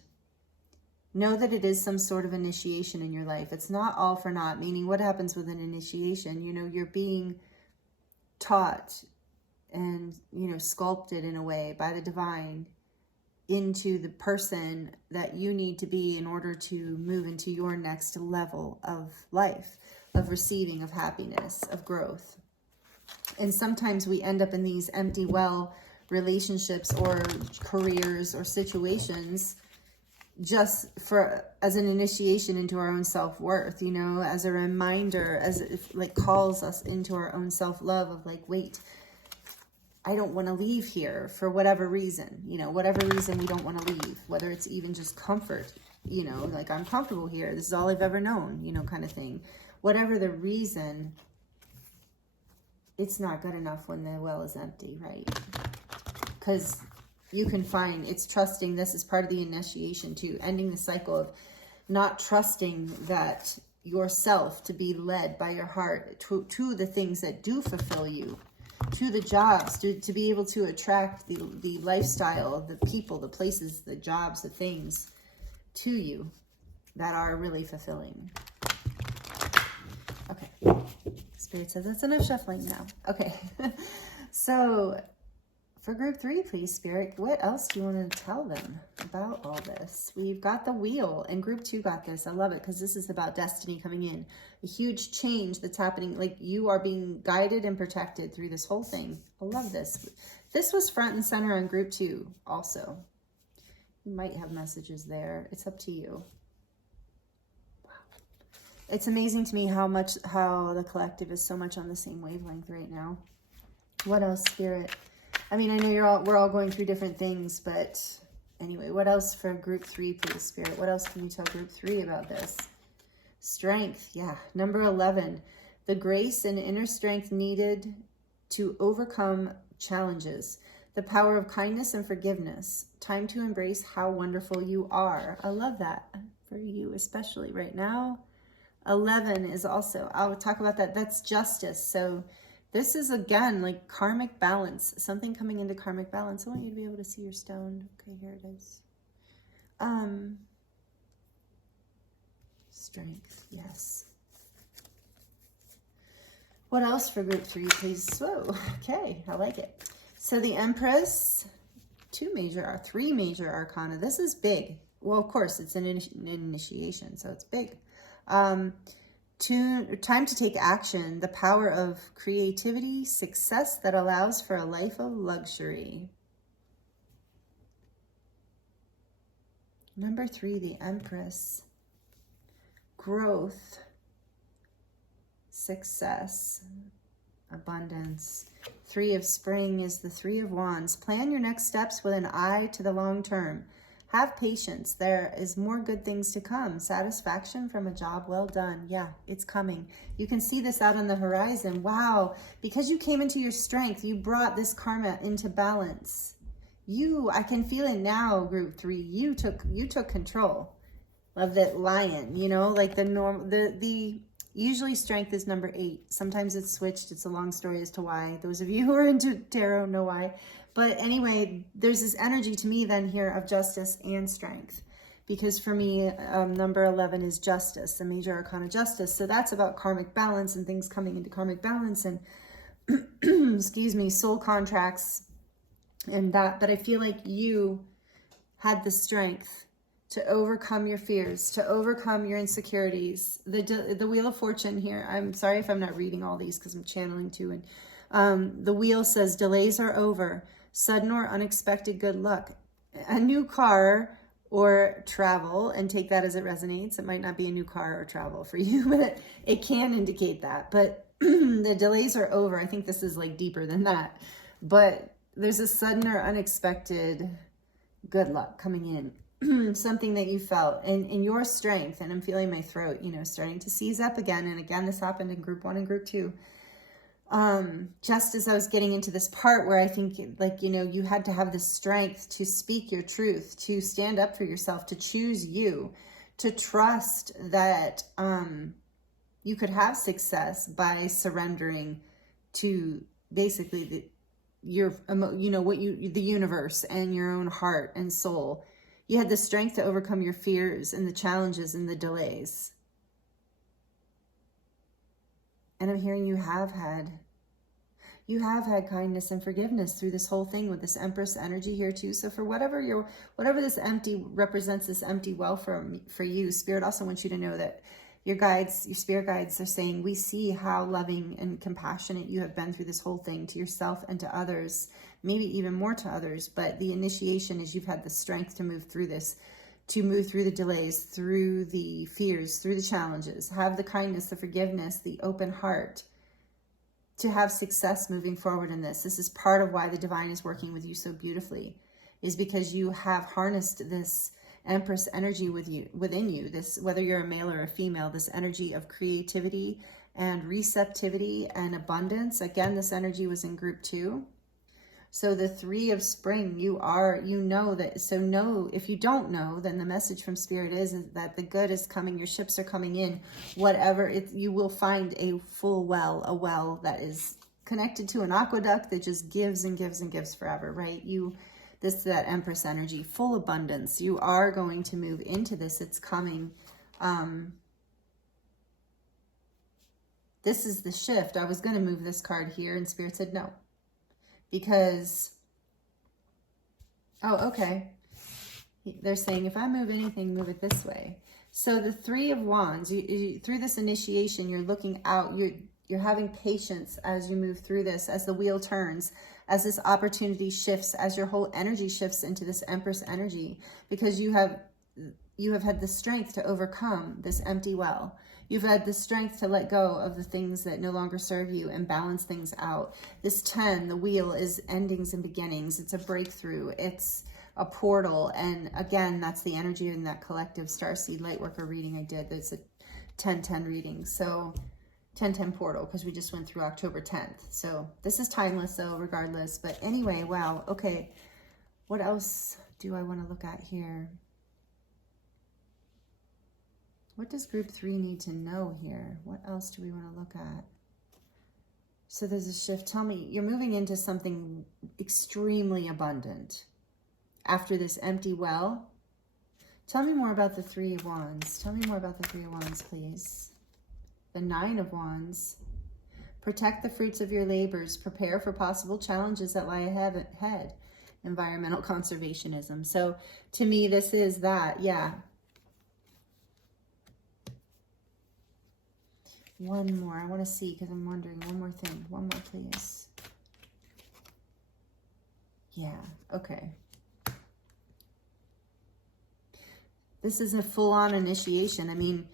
know that it is some sort of initiation in your life. It's not all for naught, meaning what happens with an initiation? You know, you're being taught and, you know, sculpted in a way by the divine into the person that you need to be in order to move into your next level of life, of receiving, of happiness, of growth. And sometimes we end up in these empty well relationships or careers or situations just as an initiation into our own self-worth, you know, as a reminder, as it like calls us into our own self-love of like, wait, I don't want to leave here for whatever reason, you know, whatever reason we don't want to leave, whether it's even just comfort, you know, like I'm comfortable here. This is all I've ever known, you know, kind of thing. Whatever the reason, it's not good enough when the well is empty, right? Because you can find it's trusting. This is part of the initiation too, ending the cycle of not trusting that yourself to be led by your heart to the things that do fulfill you, to the jobs, to be able to attract the lifestyle, the people, the places, the jobs, the things to you that are really fulfilling. Okay. Spirit says that's enough shuffling now. Okay. So for group 3, please, Spirit, what else do you want to tell them about all this? We've got the wheel, and group 2 got this. I love it because this is about destiny coming in. A huge change that's happening. Like you are being guided and protected through this whole thing. I love this. This was front and center on group 2 also. You might have messages there. It's up to you. Wow. It's amazing to me how the collective is so much on the same wavelength right now. What else, Spirit? I mean, I know we're all going through different things, but anyway, what else for group 3, please, Spirit? What else can you tell group 3 about this? Strength, yeah. Number 11, the grace and inner strength needed to overcome challenges. The power of kindness and forgiveness. Time to embrace how wonderful you are. I love that for you, especially right now. 11 is also, I'll talk about that. That's justice. So this is, again, like karmic balance, something coming into karmic balance. I want you to be able to see your stone. Okay, here it is. Strength, yes. What else for group 3, please? Whoa, okay, I like it. So the Empress, 3 major arcana. This is big. Well, of course, it's an initiation, so it's big. Time to take action, the power of creativity, success that allows for a life of luxury. Number 3, the Empress. Growth, success, abundance. 3 of Spring is the 3 of Wands. Plan your next steps with an eye to the long term. Have patience. There is more good things to come. Satisfaction from a job well done. Yeah, it's coming. You can see this out on the horizon. Wow. Because you came into your strength, you brought this karma into balance. I can feel it now, group 3. You took control of that lion, you know, like usually strength is number 8. Sometimes it's switched. It's a long story as to why. Those of you who are into tarot know why. But anyway, there's this energy to me then here of justice and strength. Because for me, number 11 is justice, the major arcana justice. So that's about karmic balance and things coming into karmic balance and, excuse me, soul contracts and that. But I feel like you had the strength to overcome your fears, to overcome your insecurities. The Wheel of Fortune here, I'm sorry if I'm not reading all these because I'm channeling too. And the wheel says, delays are over, sudden or unexpected good luck, a new car or travel, and take that as it resonates. It might not be a new car or travel for you, but it can indicate that. But the delays are over. I think this is like deeper than that. But there's a sudden or unexpected good luck coming in. Something that you felt in your strength, and I'm feeling my throat, you know, starting to seize up again. And again, this happened in group 1 and group 2. Just as I was getting into this part where I think, like, you know, you had to have the strength to speak your truth, to stand up for yourself, to choose you, to trust that you could have success by surrendering to basically the universe and your own heart and soul. You had the strength to overcome your fears and the challenges and the delays. And I'm hearing you have had kindness and forgiveness through this whole thing with this Empress energy here too. So for whatever this empty represents, this empty well for you, Spirit also wants you to know that your spirit guides are saying, we see how loving and compassionate you have been through this whole thing to yourself and to others, maybe even more to others. But the initiation is you've had the strength to move through this, to move through the delays, through the fears, through the challenges, have the kindness, the forgiveness, the open heart to have success moving forward in this. This is part of why the divine is working with you so beautifully, is because you have harnessed this Empress energy within you, this, whether you're a male or a female, this energy of creativity and receptivity and abundance. Again, this energy was in group 2. So the 3 of Spring, you know that. So know, if you don't know, then the message from Spirit is that the good is coming. Your ships are coming in. Whatever, you will find a full well, a well that is connected to an aqueduct that just gives and gives and gives forever, right? That Empress energy, full abundance. You are going to move into this. It's coming. This is the shift. I was going to move this card here, and Spirit said no. Because, oh, okay. They're saying, if I move anything, move it this way. So the 3 of Wands, through this initiation, you're looking out. You're having patience as you move through this, as the wheel turns, as this opportunity shifts, as your whole energy shifts into this Empress energy, because you have had the strength to overcome this empty well. You've had the strength to let go of the things that no longer serve you and balance things out. This 10, the wheel, is endings and beginnings. It's a breakthrough. It's a portal. And again, that's the energy in that collective Starseed Lightworker reading I did. That's a 10-10 reading. So 10-10 portal, because we just went through October 10th. So this is timeless though, regardless. But anyway, wow. Okay. What else do I want to look at here? What does group 3 need to know here? What else do we want to look at? So there's a shift. Tell me, you're moving into something extremely abundant after this empty well. Tell me more about the 3 of Wands. Tell me more about the 3 of Wands, please. The 9 of Wands. Protect the fruits of your labors. Prepare for possible challenges that lie ahead. Environmental conservationism. So to me, this is that, yeah. One more. I want to see because I'm wondering. One more thing. One more, please. Yeah, okay. This is a full-on initiation. I mean,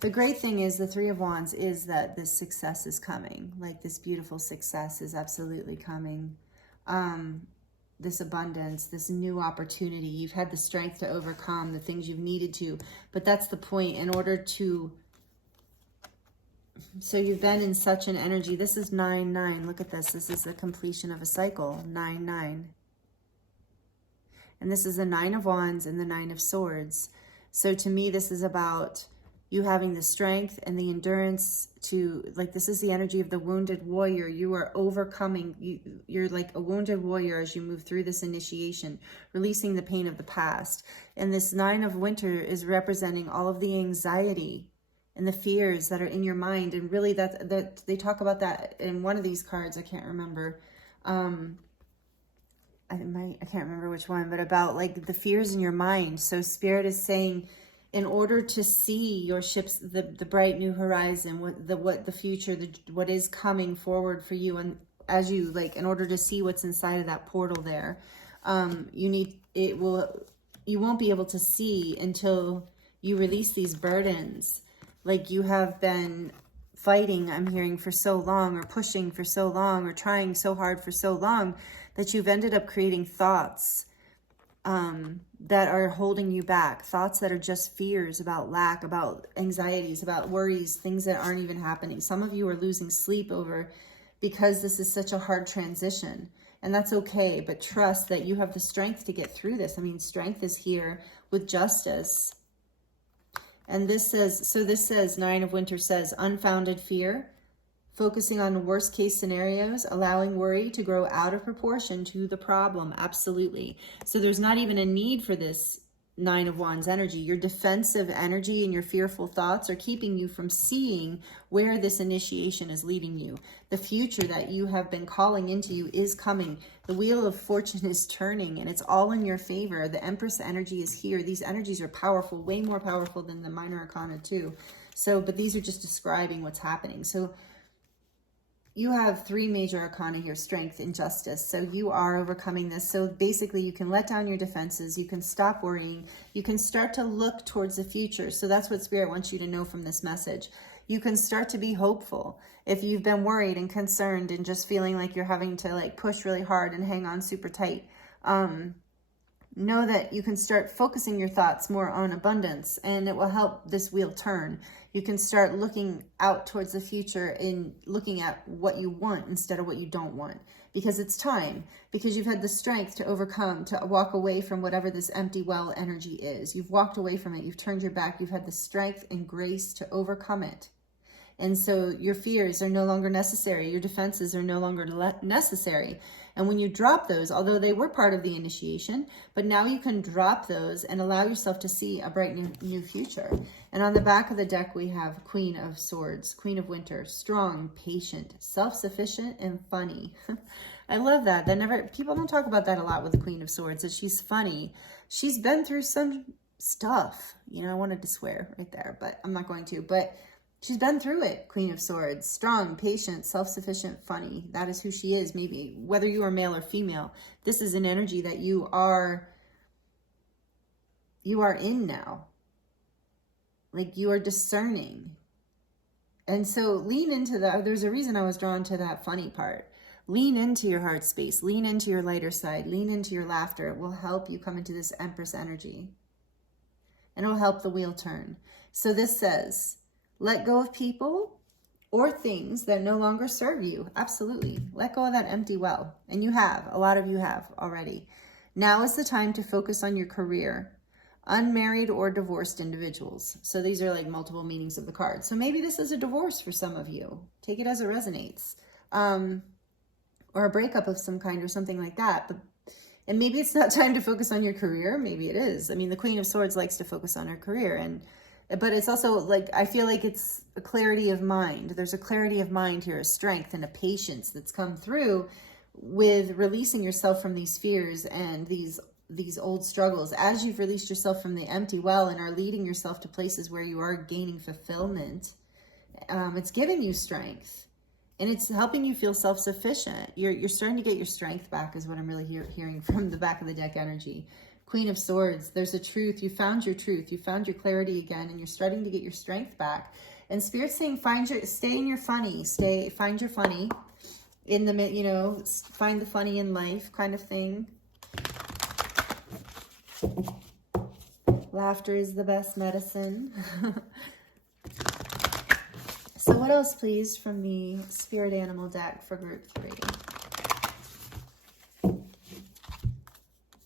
the great thing is the Three of Wands is that this success is coming. Like, this beautiful success is absolutely coming. This abundance, this new opportunity. You've had the strength to overcome the things you've needed to. But that's the point. In order to... So you've been in such an energy. This is 9-9. Look at this. This is the completion of a cycle. 9-9. And this is the 9 of Wands and the 9 of Swords. So to me, this is about you having the strength and the endurance to, like, this is the energy of the wounded warrior. You are overcoming. You're like a wounded warrior as you move through this initiation, releasing the pain of the past. And this 9 of Winter is representing all of the anxiety and the fears that are in your mind. And really that they talk about that in one of these cards. I can't remember. I can't remember which one, but about like the fears in your mind. So Spirit is saying, in order to see your ships, the bright new horizon, what the future, what is coming forward for you, and as you like, in order to see what's inside of that portal there, you won't be able to see until you release these burdens. Like, you have been fighting, I'm hearing, for so long, or pushing for so long, or trying so hard for so long, that you've ended up creating thoughts that are holding you back. Thoughts that are just fears about lack, about anxieties, about worries, things that aren't even happening. Some of you are losing sleep over because this is such a hard transition. And that's okay, but trust that you have the strength to get through this. I mean, strength is here with justice. And this says, so this says, 9 of Winter says, unfounded fear, focusing on worst case scenarios, allowing worry to grow out of proportion to the problem. Absolutely. So there's not even a need for this 9 of Wands energy. Your defensive energy and your fearful thoughts are keeping you from seeing where this initiation is leading you. The future that you have been calling into you is coming. The wheel of fortune is turning, and it's all in your favor. The Empress energy is here. These energies are powerful, way more powerful than the Minor Arcana too. So, but these are just describing what's happening. So you have 3 major arcana here: strength and justice. So you are overcoming this. So basically you can let down your defenses. You can stop worrying. You can start to look towards the future. So that's what Spirit wants you to know from this message. You can start to be hopeful. If you've been worried and concerned and just feeling like you're having to like push really hard and hang on super tight, know that you can start focusing your thoughts more on abundance, and it will help this wheel turn. You can start looking out towards the future and looking at what you want instead of what you don't want, because it's time, because you've had the strength to overcome, to walk away from whatever this empty well energy is. You've walked away from it. You've turned your back. You've had the strength and grace to overcome it. And so your fears are no longer necessary. Your defenses are no longer necessary. And when you drop those, although they were part of the initiation, but now you can drop those and allow yourself to see a bright new future. And on the back of the deck, we have Queen of Swords, Queen of Winter, strong, patient, self-sufficient, and funny. I love that. People don't talk about that a lot with the Queen of Swords, that she's funny. She's been through some stuff. You know, I wanted to swear right there, but I'm not going to. But she's been through it, Queen of Swords. Strong, patient, self-sufficient, funny. That is who she is, maybe. Whether you are male or female, this is an energy that you are in now. Like, you are discerning. And so lean into that. There's a reason I was drawn to that funny part. Lean into your heart space. Lean into your lighter side. Lean into your laughter. It will help you come into this Empress energy. And it will help the wheel turn. So this says, let go of people or things that no longer serve you. Absolutely. Let go of that empty well. And you have. A lot of you have already. Now is the time to focus on your career. Unmarried or divorced individuals. So these are like multiple meanings of the card. So maybe this is a divorce for some of you. Take it as it resonates. Or a breakup of some kind or something like that. And maybe it's not time to focus on your career. Maybe it is. I mean, the Queen of Swords likes to focus on her career. And but it's also like, I feel like it's a clarity of mind. There's a clarity of mind here, a strength and a patience that's come through with releasing yourself from these fears and these old struggles. As you've released yourself from the empty well and are leading yourself to places where you are gaining fulfillment, it's giving you strength. And it's helping you feel self-sufficient. You're starting to get your strength back, is what I'm really hearing from the back of the deck energy. Queen of Swords, there's a truth. You found your truth. You found your clarity again, and you're starting to get your strength back. And Spirit's saying, stay in your funny. Find your funny in the, find the funny in life kind of thing. Laughter is the best medicine. So what else, please, from the Spirit Animal deck for group 3?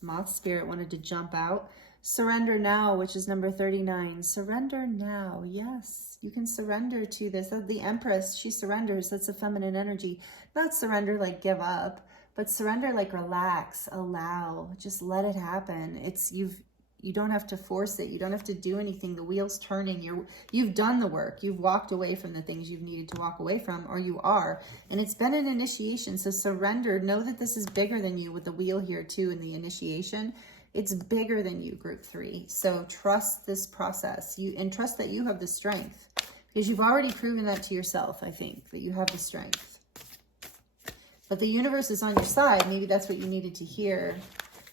Moth Spirit wanted to jump out. Surrender now, which is number 39. Surrender now. Yes, you can surrender to this. The Empress, she surrenders. That's a feminine energy. Not surrender like give up, but surrender like relax, allow, just let it happen. You don't have to force it. You don't have to do anything. The wheel's turning. You've done the work. You've walked away from the things you've needed to walk away from, or you are. And it's been an initiation. So surrender. Know that this is bigger than you with the wheel here too in the initiation. It's bigger than you, group 3. So trust this process. And trust that you have the strength, because you've already proven that to yourself, I think, that you have the strength. But the universe is on your side. Maybe that's what you needed to hear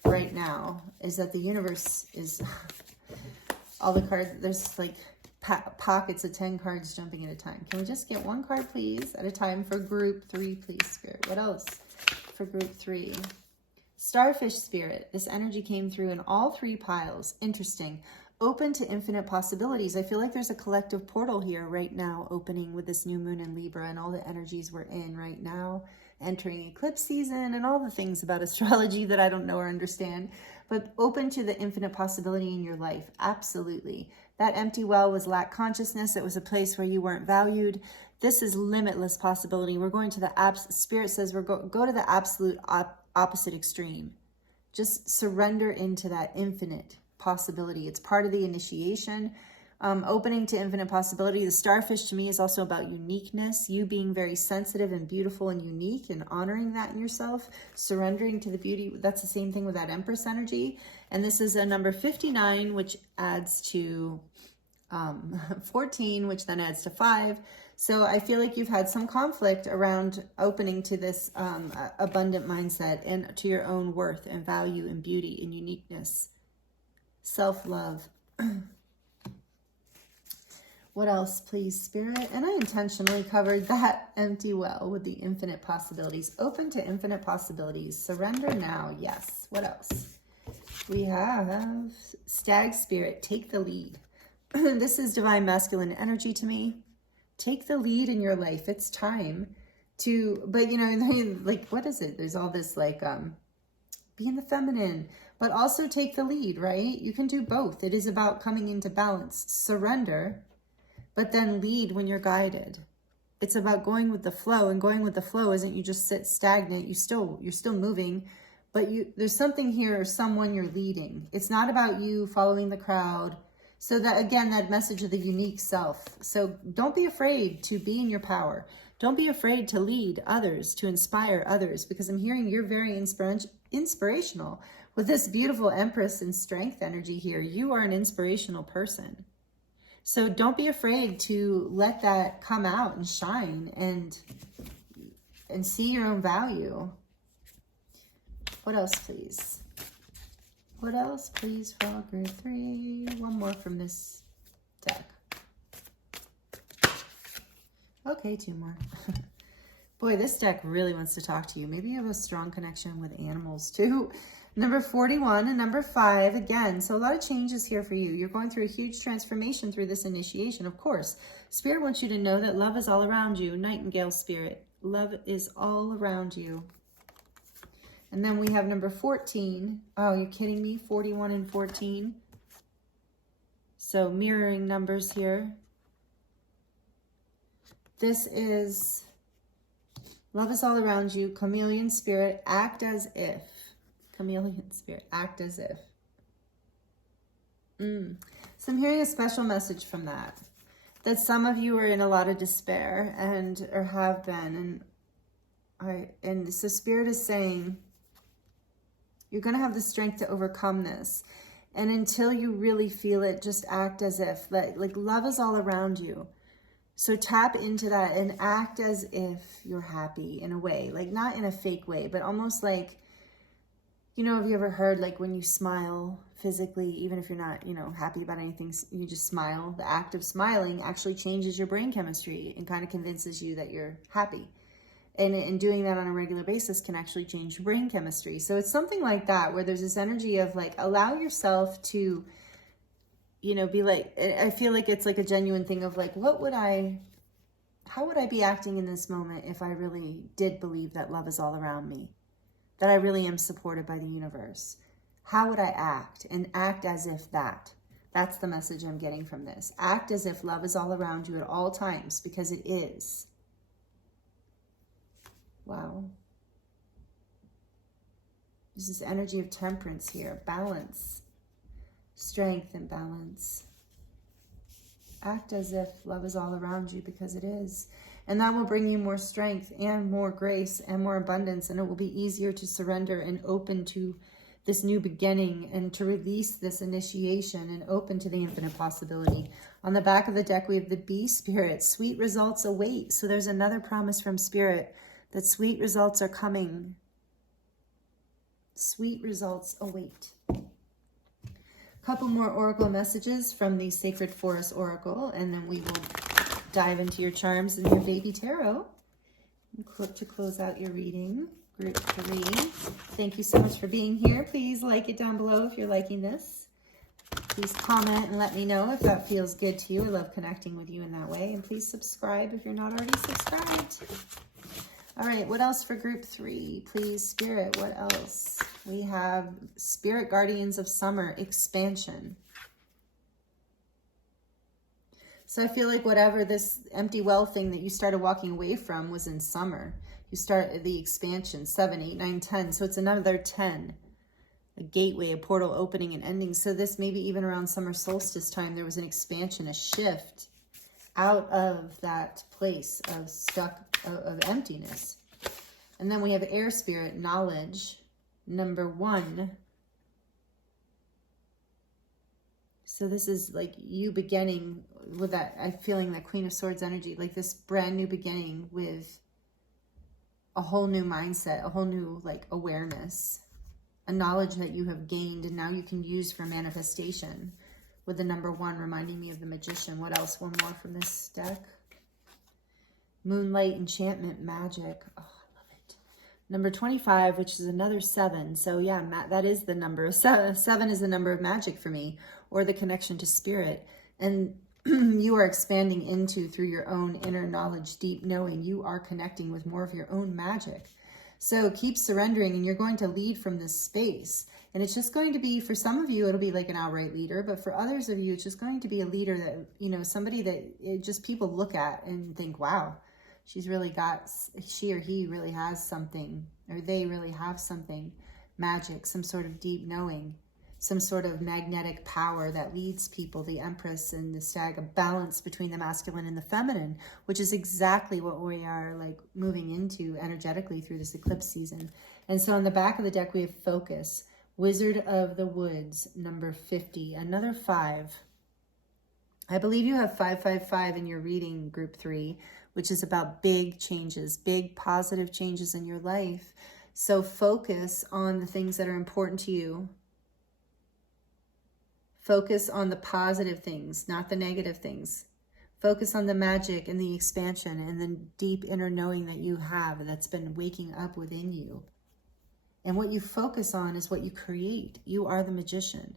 right now, is that the universe is all the cards. There's like pockets of 10 cards jumping at a time. Can we just get one card, please, at a time for group 3, please, Spirit? What else for group 3? Starfish Spirit. This energy came through in all 3 piles. Interesting. Open to infinite possibilities. I feel like there's a collective portal here right now opening with this new moon in Libra and all the energies we're in right now, entering eclipse season and all the things about astrology that I don't know or understand, but open to the infinite possibility in your life. Absolutely. That empty well was lack consciousness. It was a place where you weren't valued. This is limitless possibility. We're going to the Spirit says we're go to the absolute opposite extreme. Just surrender into that infinite possibility. It's part of the initiation. Opening to infinite possibility. The starfish to me is also about uniqueness, you being very sensitive and beautiful and unique and honoring that in yourself, surrendering to the beauty. That's the same thing with that Empress energy. And this is a number 59, which adds to 14, which then adds to 5. So I feel like you've had some conflict around opening to this abundant mindset and to your own worth and value and beauty and uniqueness, self-love. What else, please, Spirit? And I intentionally covered that empty well with the infinite possibilities. Open to infinite possibilities. Surrender now. Yes. What else? We have Stag Spirit. Take the lead. This is divine masculine energy to me. Take the lead in your life. It's time to, but like, what is it? There's all this like, be in the feminine, but also take the lead, right? You can do both. It is about coming into balance. Surrender, but then lead when you're guided. It's about going with the flow, and going with the flow isn't you just sit stagnant. You're still moving, but there's something here or someone you're leading. It's not about you following the crowd. So that, again, that message of the unique self. So don't be afraid to be in your power. Don't be afraid to lead others, to inspire others, because I'm hearing you're very inspirational with this beautiful Empress and strength energy here. You are an inspirational person. So don't be afraid to let that come out and shine and see your own value. What else, please? What else, please, for group 3? One more from this deck. Okay, 2 more. Boy, this deck really wants to talk to you. Maybe you have a strong connection with animals too. Number 41 and number 5 again. So a lot of changes here for you. You're going through a huge transformation through this initiation, of course. Spirit wants you to know that love is all around you. Nightingale Spirit. Love is all around you. And then we have number 14. Oh, you're kidding me? 41 and 14. So mirroring numbers here. This is love is all around you. Chameleon Spirit. Act as if. Chameleon Spirit. Act as if. So I'm hearing a special message from that. That some of you are in a lot of despair or have been. And so Spirit is saying, you're going to have the strength to overcome this. And until you really feel it, just act as if, like love is all around you. So tap into that and act as if you're happy in a way, like not in a fake way, but almost like, you know, have you ever heard like when you smile physically, even if you're not, you know, happy about anything, you just smile. The act of smiling actually changes your brain chemistry and kind of convinces you that you're happy. And doing that on a regular basis can actually change your brain chemistry. So it's something like that, where there's this energy of like, allow yourself to, you know, be like, I feel like it's like a genuine thing of like, how would I be acting in this moment if I really did believe that love is all around me? That I really am supported by the universe. How would I act? And act as if that's the message I'm getting from this. Act as if love is all around you at all times, because it is. Wow. There's this energy of temperance here, balance, strength and balance. Act as if love is all around you, because it is. And that will bring you more strength and more grace and more abundance. And it will be easier to surrender and open to this new beginning and to release this initiation and open to the infinite possibility. On the back of the deck, we have the Bee Spirit. Sweet results await. So there's another promise from Spirit that sweet results are coming. Sweet results await. Couple more oracle messages from the Sacred Forest Oracle, and then we will dive into your charms and your baby tarot to close out your reading. Group 3. Thank you so much for being here. Please like it down below if you're liking this. Please comment and let me know if that feels good to you. I love connecting with you in that way. And please subscribe if you're not already subscribed. All right, what else for group 3? Please, Spirit, what else? We have Spirit Guardians of Summer, expansion. So I feel like whatever this empty well thing that you started walking away from was in summer. You start the expansion, 7, 8, 9, 10. So it's another 10. A gateway, a portal opening and ending. So this maybe even around summer solstice time, there was an expansion, a shift out of that place of of emptiness. And then we have Air Spirit, knowledge, number 1. So this is like you beginning with that, I'm feeling that Queen of Swords energy, like this brand new beginning with a whole new mindset, a whole new like awareness, a knowledge that you have gained and now you can use for manifestation, with the number 1 reminding me of the Magician. What else? One more from this deck. Moonlight, enchantment, magic. Oh, I love it. Number 25, which is another 7. So yeah, that is the number. 7 is the number of magic for me, or the connection to spirit. And you are expanding into, through your own inner knowledge, deep knowing, you are connecting with more of your own magic. So keep surrendering, and you're going to lead from this space. And it's just going to be, for some of you, it'll be like an outright leader. But for others of you, it's just going to be a leader that, you know, somebody that just people look at and think, wow, she's really got, she or he really has something, or they really have something, magic, some sort of deep knowing, some sort of magnetic power that leads people, the Empress and the Stag, a balance between the masculine and the feminine, which is exactly what we are like moving into energetically through this eclipse season. And so on the back of the deck, we have focus, Wizard of the Woods, number 50, another 5. I believe you have 555 in your reading, group 3, which is about big changes, big positive changes in your life. So focus on the things that are important to you. Focus on the positive things, not the negative things. Focus on the magic and the expansion and the deep inner knowing that you have that's been waking up within you. And what you focus on is what you create. You are the magician.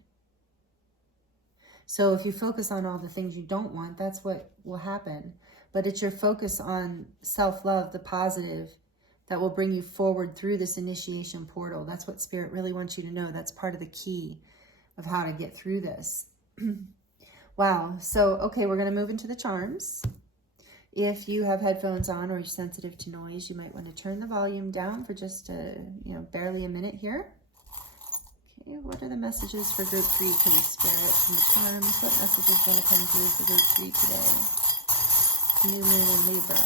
So if you focus on all the things you don't want, that's what will happen. But it's your focus on self-love, the positive, that will bring you forward through this initiation portal. That's what Spirit really wants you to know. That's part of the key of how to get through this. Wow. So, okay, we're going to move into the charms. If you have headphones on or you're sensitive to noise, you might want to turn the volume down for just barely a minute here. Okay, what are the messages for group 3 to the spirit and the charms? What messages want to come through for group 3 today? New moon in Libra.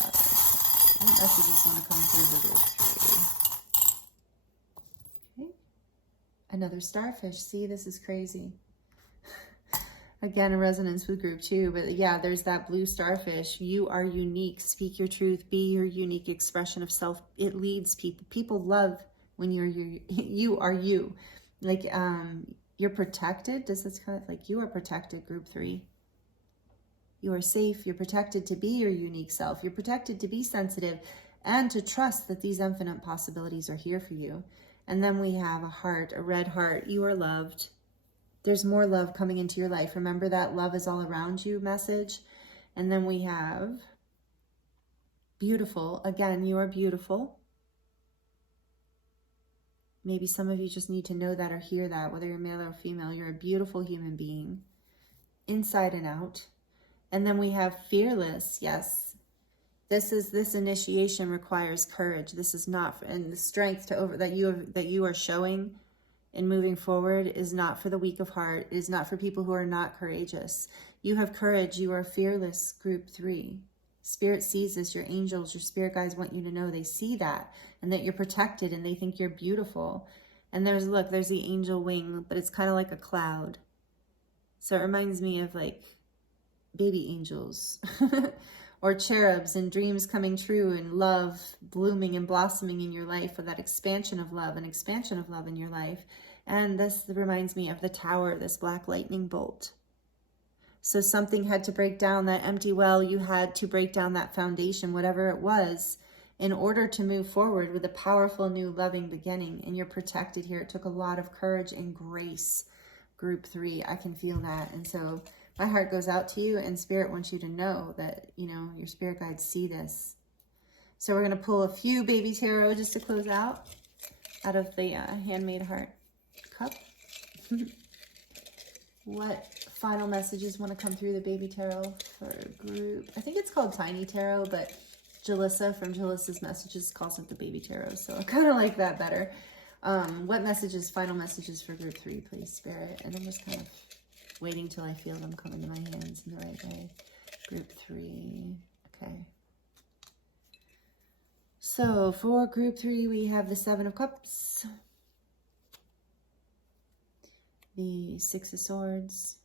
What messages want to come through for group 3? Okay. Another starfish. See, this is crazy. Again, a resonance with group 2, but yeah, there's that blue starfish. You are unique. Speak your truth. Be your unique expression of self. It leads people. People love when you are you. Like, you're protected. This is kind of like you are protected, group 3. You are safe. You're protected to be your unique self. You're protected to be sensitive and to trust that these infinite possibilities are here for you. And then we have a heart, a red heart. You are loved. There's more love coming into your life. Remember that love is all around you message. And then we have beautiful. Again, you are beautiful. Maybe some of you just need to know that or hear that, whether you're male or female. You're a beautiful human being, inside and out. And then we have fearless. Yes, this initiation requires courage. This is not, and the strength that you are showing and moving forward is not for the weak of heart. It is not for people who are not courageous. You have courage. You are fearless, group 3. Spirit sees this. Your angels, your spirit guides want you to know they see that and that you're protected and they think you're beautiful. And there's the angel wing, but it's kind of like a cloud. So it reminds me of like baby angels or cherubs and dreams coming true and love blooming and blossoming in your life, or that expansion of love in your life. And this reminds me of the tower, this black lightning bolt. So something had to break down that empty well. You had to break down that foundation, whatever it was, in order to move forward with a powerful new loving beginning. And you're protected here. It took a lot of courage and grace, group 3. I can feel that. And so my heart goes out to you, and spirit wants you to know that, you know, your spirit guides see this. So we're going to pull a few baby tarot just to close out of the handmade heart cup. What final messages want to come through the baby tarot for group? I think it's called Tiny Tarot, but Jalissa from Jalissa's Messages calls it the baby tarot. So I kind of like that better. What messages, final messages for group 3, please, spirit? And I'm just kind of waiting till I feel them come into my hands in the right way. Group 3. Okay. So for group 3, we have the 7 of Cups, the 6 of Swords,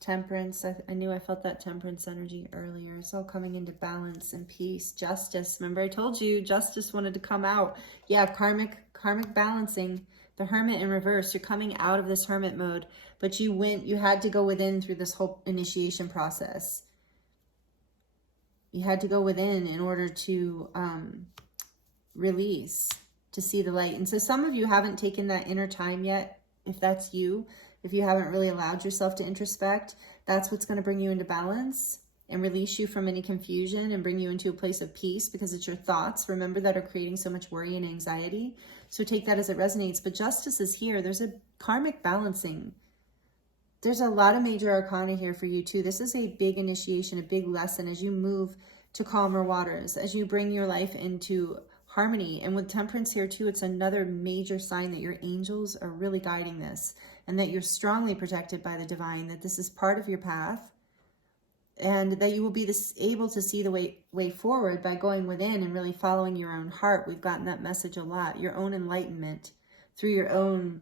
Temperance. I knew I felt that Temperance energy earlier. It's all coming into balance and peace. Justice. Remember I told you Justice wanted to come out. Yeah, karmic balancing. The Hermit in reverse. You're coming out of this Hermit mode, but you had to go within through this whole initiation process. You had to go within in order to release, to see the light. And so some of you haven't taken that inner time yet. If that's you, if you haven't really allowed yourself to introspect, that's what's going to bring you into balance and release you from any confusion and bring you into a place of peace, because it's your thoughts, remember, that are creating so much worry and anxiety. So take that as it resonates. But Justice is here. There's a karmic balancing. There's a lot of major arcana here for you too. This is a big initiation, a big lesson as you move to calmer waters, as you bring your life into harmony. And with Temperance here too, it's another major sign that your angels are really guiding this, and that you're strongly protected by the divine, that this is part of your path, and that you will be able to see the way forward by going within and really following your own heart. We've gotten that message a lot. Your own enlightenment through your own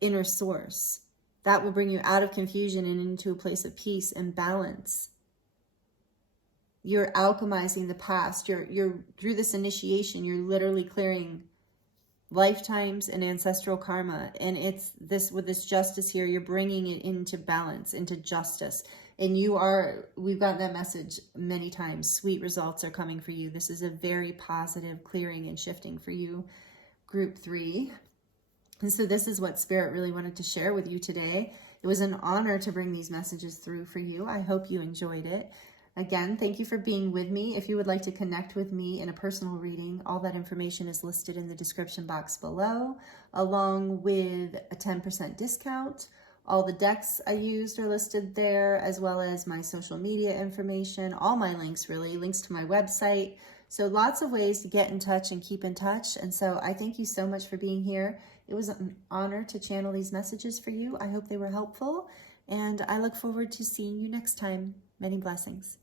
inner source. That will bring you out of confusion and into a place of peace and balance. You're alchemizing the past. You're through this initiation, you're literally clearing lifetimes and ancestral karma. And it's this, with this Justice here, you're bringing it into balance, into justice. And we've gotten that message many times. Sweet results are coming for you. This is a very positive clearing and shifting for you, group 3. And so this is what Spirit really wanted to share with you today. It was an honor to bring these messages through for you. I hope you enjoyed it. Again, thank you for being with me. If you would like to connect with me in a personal reading, all that information is listed in the description box below, along with a 10% discount. All the decks I used are listed there, as well as my social media information, all my links really, links to my website. So lots of ways to get in touch and keep in touch. And so I thank you so much for being here. It was an honor to channel these messages for you. I hope they were helpful, and I look forward to seeing you next time. Many blessings.